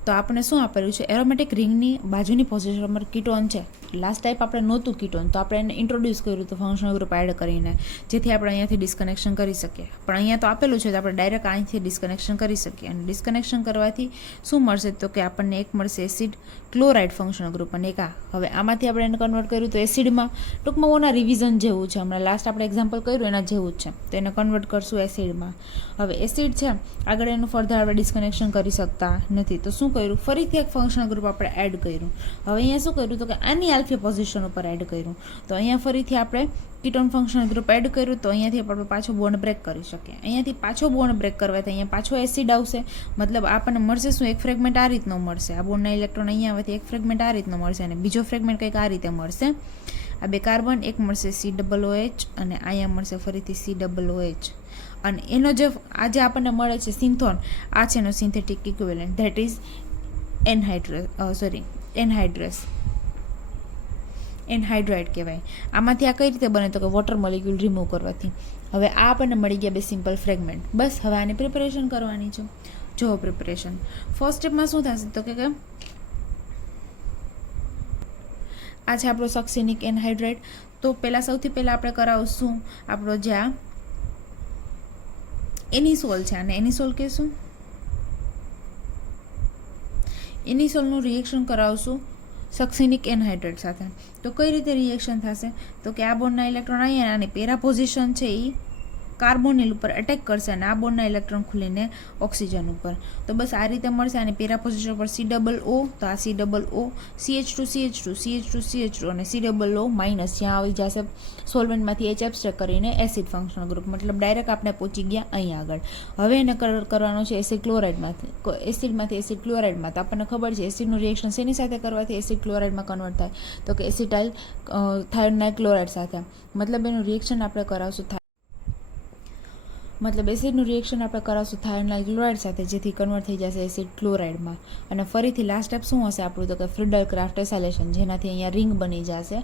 તો આપણે શું આપેલું છે, એરોમેટિક રિંગની બાજુની પોઝિશન પર કીટોન છે. લાસ્ટ ટાઈપ આપણે નહોતું કીટોન, તો આપણે એને ઇન્ટ્રોડ્યુસ કર્યું હતું ફંક્શનલ ગ્રુપ એડ કરીને, જેથી આપણે અહીંયાથી ડિસ્કનેક્શન કરી શકીએ. પણ અહીંયા તો આપેલું છે તો આપણે ડાયરેક્ટ અહીંથી ડિસ્કનેક્શન કરી શકીએ. અને ડિસ્કનેક્શન કરવાથી શું મળશે તો કે આપણને એક મળશે એસિડ ક્લોરાઇડ ફંક્શનલ ગ્રુપ, અને એક આ. હવે આમાંથી આપણે એને કન્વર્ટ કર્યું તો એસિડમાં, ટૂંકમાં ઓના રિવિઝન જેવું છે, હમણાં લાસ્ટ આપણે એક્ઝામ્પલ કર્યું એના જેવું જ છે. તો એને કન્વર્ટ કરશું એસિડમાં. હવે એસિડ છે આગળ એનું ફર્ધર આપણે ડિસ્કનેક્શન કરી શકતા નથી, તો શું કર્યું, ફરીથી એક ફંક્શનલ ગ્રુપ આપણે એડ કર્યું. હવે અહીંયા શું કર્યું તો કે આની આલ્ફા પોઝિશન ઉપર એડ કર્યું. તો અહીંયા ફરીથી આપણે કીટોન ફંક્શનલ ગ્રુપ એડ કર્યું, તો અહીંયાથી આપણે પાછો બોન્ડ બ્રેક કરી શકીએ. અહીંયાથી પાછો બોન્ડ બ્રેક કરવાથી અહીંયા પાછો એસિડ આવશે, મતલબ આપણને મળશે શું, એક ફ્રેગમેન્ટ આ રીતનો મળશે, આ બોન્ડના ઇલેક્ટ્રોન અહીંયા આવેથી એક ફ્રેગમેન્ટ આ રીતનો મળશે, અને બીજો ફ્રેગમેન્ટ કંઈક આ રીતે મળશે. આ બે કાર્બન, એક મળશે COOH અને અહીંયા મળશે ફરીથી COOH. અને એનો જે આજે આપણને મળે છે સિન્થોન, આ છે એનો synthetic equivalent, that is anhydride કહેવાય. આમાંથી આ કઈ રીતે બને તો કે વોટર મોલિક્યુલ રિમૂવ કરવાથી. હવે આ આપણને મળી ગયા બે સિમ્પલ ફ્રેગમેન્ટ. બસ હવે આની પ્રિપેરેશન કરવાની છે. જો પ્રિપેરેશન ફર્સ્ટ સ્ટેપમાં શું થશે તો કે આ છે આપણો સક્સિનિક એનહાઇડ્રાઇડ. તો સૌથી પહેલાં આપણે કરાવશું આપણો જે આ એનિસોલ છે, અને એનિસોલ કહેશું, એનિસોલનું રિએક્શન કરાવશું સક્સિનિક એનહાઇડ્રેટ સાથે. તો કઈ રીતે રિએક્શન થશે તો કે આ બોન્ડના ઇલેક્ટ્રોન અહીંયા અને પેરા પોઝિશન છે એ કાર્બોનિલ ઉપર અટેક કરશે, અને આ બોન્ડના ઇલેક્ટ્રોન ખુલીને ઓક્સિજન ઉપર. તો બસ આ રીતે મળશે. અને પેરા પોઝિશન પર COO, તો આ COO, CH2 અને COO માઇનસ, જ્યાં આવી જશે સોલ્વન્ટમાંથી H એબ્સ્ટ્રેક્ટ કરીને એસિડ ફંક્શનલ ગ્રુપ, મતલબ ડાયરેક્ટ આપણે પહોંચી ગયા અહીં આગળ. હવે એને કરવાનો છે એસિડ ક્લોરાઇડમાં. તો આપણને ખબર છે એસિડનું રિએક્શન શેની સાથે કરવાથી એસિડ ક્લોરાઇડમાં કન્વર્ટ થાય તો કે એસિટાઇલ થાયોનાઇલ ક્લોરાઇડ સાથે. મતલબ એનું રિએક્શન આપણે કરાવશું એસિડનું રિએક્શન આપણે કરાવશું થાયોનાઇલ ક્લોરાઇડ સાથે, જેથી કન્વર્ટ થઈ જશે એસિડ ક્લોરાઇડમાં. અને ફરીથી લાસ્ટ સ્ટેપ શું હશે આપણું તો કે ફ્રીડલ ક્રાફ્ટ એસાઇલેશન, જેનાથી અહીંયા રિંગ બની જશે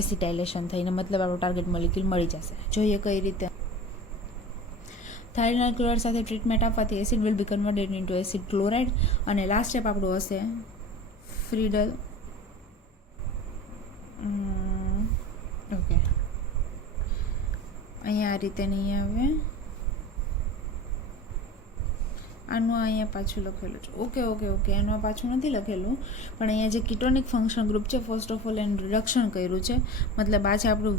એસિટાઇલેશન થઈને, મતલબ આપણું ટાર્ગેટ મોલિક્યુલ મળી જશે. જોઈએ કઈ રીતે. થાયોનાઇલ ક્લોરાઇડ સાથે ટ્રીટમેન્ટ આપવાથી acid will be converted into acid chloride. અને લાસ્ટ સ્ટેપ આપણું હશે ફ્રીડલ. ઓકે, અહીંયા આ રીતે નહીં આવે, આનું અહીંયા પાછું લખેલું છે. ઓકે, આનું પાછું નથી લખેલું, પણ અહીંયા જે કીટોનિક ફંક્શન ગ્રુપ છે ફર્સ્ટ ઓફ ઓલ એનું રિડક્શન કર્યું છે. મતલબ આ છે આપણું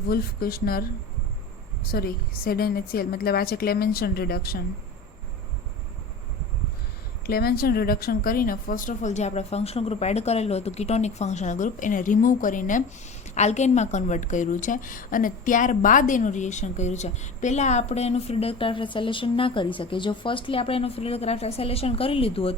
ZnHCl, મતલબ આ છે ક્લેમેન્શન રિડક્શન કરીને ફર્સ્ટ ઓફ ઓલ જે આપણે ફંક્શનલ ગ્રુપ એડ કરેલું હતું કીટોનિક ફંક્શનલ ગ્રુપ, એને રિમૂવ કરીને આલ્કેનમાં કન્વર્ટ કર્યું છે. અને ત્યારબાદ એનું રિએક્શન કર્યું છે. પહેલાં આપણે એનું ફ્રીડલ ક્રાફ્ટ એસાઇલેશન ના કરી શકીએ. જો ફર્સ્ટલી આપણે એનું ફ્રીડલ ક્રાફ્ટ એસાઇલેશન કરી લીધું હોત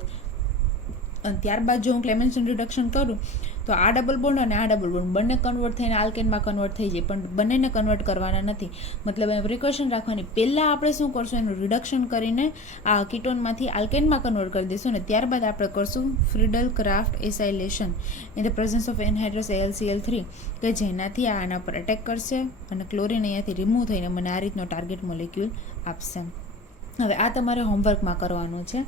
અને ત્યારબાદ જો હું ક્લેમેન્સન રિડક્શન કરું તો આ ડબલ બોન્ડ અને આ ડબલ બોન્ડ બંને કન્વર્ટ થઈને આલ્કેનમાં કન્વર્ટ થઈ જાય, પણ બંનેને કન્વર્ટ કરવાના નથી. મતલબ એ પ્રિકોશન રાખવાની, પહેલાં આપણે શું કરશું, એનું રિડક્શન કરીને આ કીટોનમાંથી આલ્કેનમાં કન્વર્ટ કરી દઈશું અને ત્યારબાદ આપણે કરશું Friedel Crafts acylation in the presence of anhydrous AlCl3, કે જેનાથી આ આના પર અટેક કરશે અને ક્લોરિન અહીંયાથી રિમૂવ થઈને મને આ રીતનો ટાર્ગેટ મોલેક્યુલ આપશે. હવે આ તમારે હોમવર્કમાં કરવાનું છે.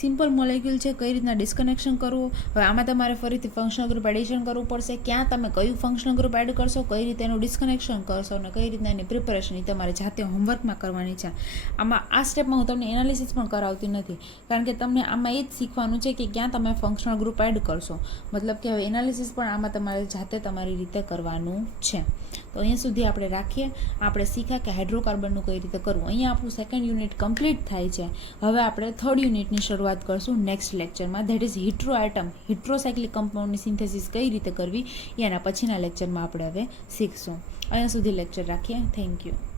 સિમ્પલ મોલેક્યુલ છે, કઈ રીતના ડિસ્કનેક્શન કરવું. હવે આમાં તમારે ફરીથી ફંક્શનલ ગ્રુપ એડિશન કરવું પડશે. ક્યાં તમે કયું ફંક્શનલ ગ્રુપ એડ કરશો, કઈ રીતે એનું ડિસ્કનેક્શન કરશો અને કઈ રીતના એની પ્રિપેરેશન એ તમારે જાતે હોમવર્કમાં કરવાની છે. આમાં આ સ્ટેપમાં હું તમને એનાલિસિસ પણ કરાવતી નથી, કારણ કે તમને આમાં એ જ શીખવાનું છે કે ક્યાં તમે ફંક્શનલ ગ્રુપ એડ કરશો. મતલબ કે હવે એનાલિસિસ પણ આમાં તમારે જાતે તમારી રીતે કરવાનું છે. તો અહીંયા સુધી આપણે રાખીએ. આપણે શીખ્યા કે હાઇડ્રોકાર્બનનું કઈ રીતે કરવું. અહીંયા આપણું સેકન્ડ યુનિટ કમ્પ્લીટ થાય છે. હવે આપણે થર્ડ યુનિટની શરૂઆત કરશું નેક્સ્ટ લેક્ચરમાં, that is hetero atom, heterocyclic કમ્પાઉન્ડની સિન્થેસિસ કઈ રીતે કરવી એના પછીના લેક્ચરમાં આપણે હવે શીખશું. અહીંયા સુધી લેક્ચર રાખીએ. Thank you.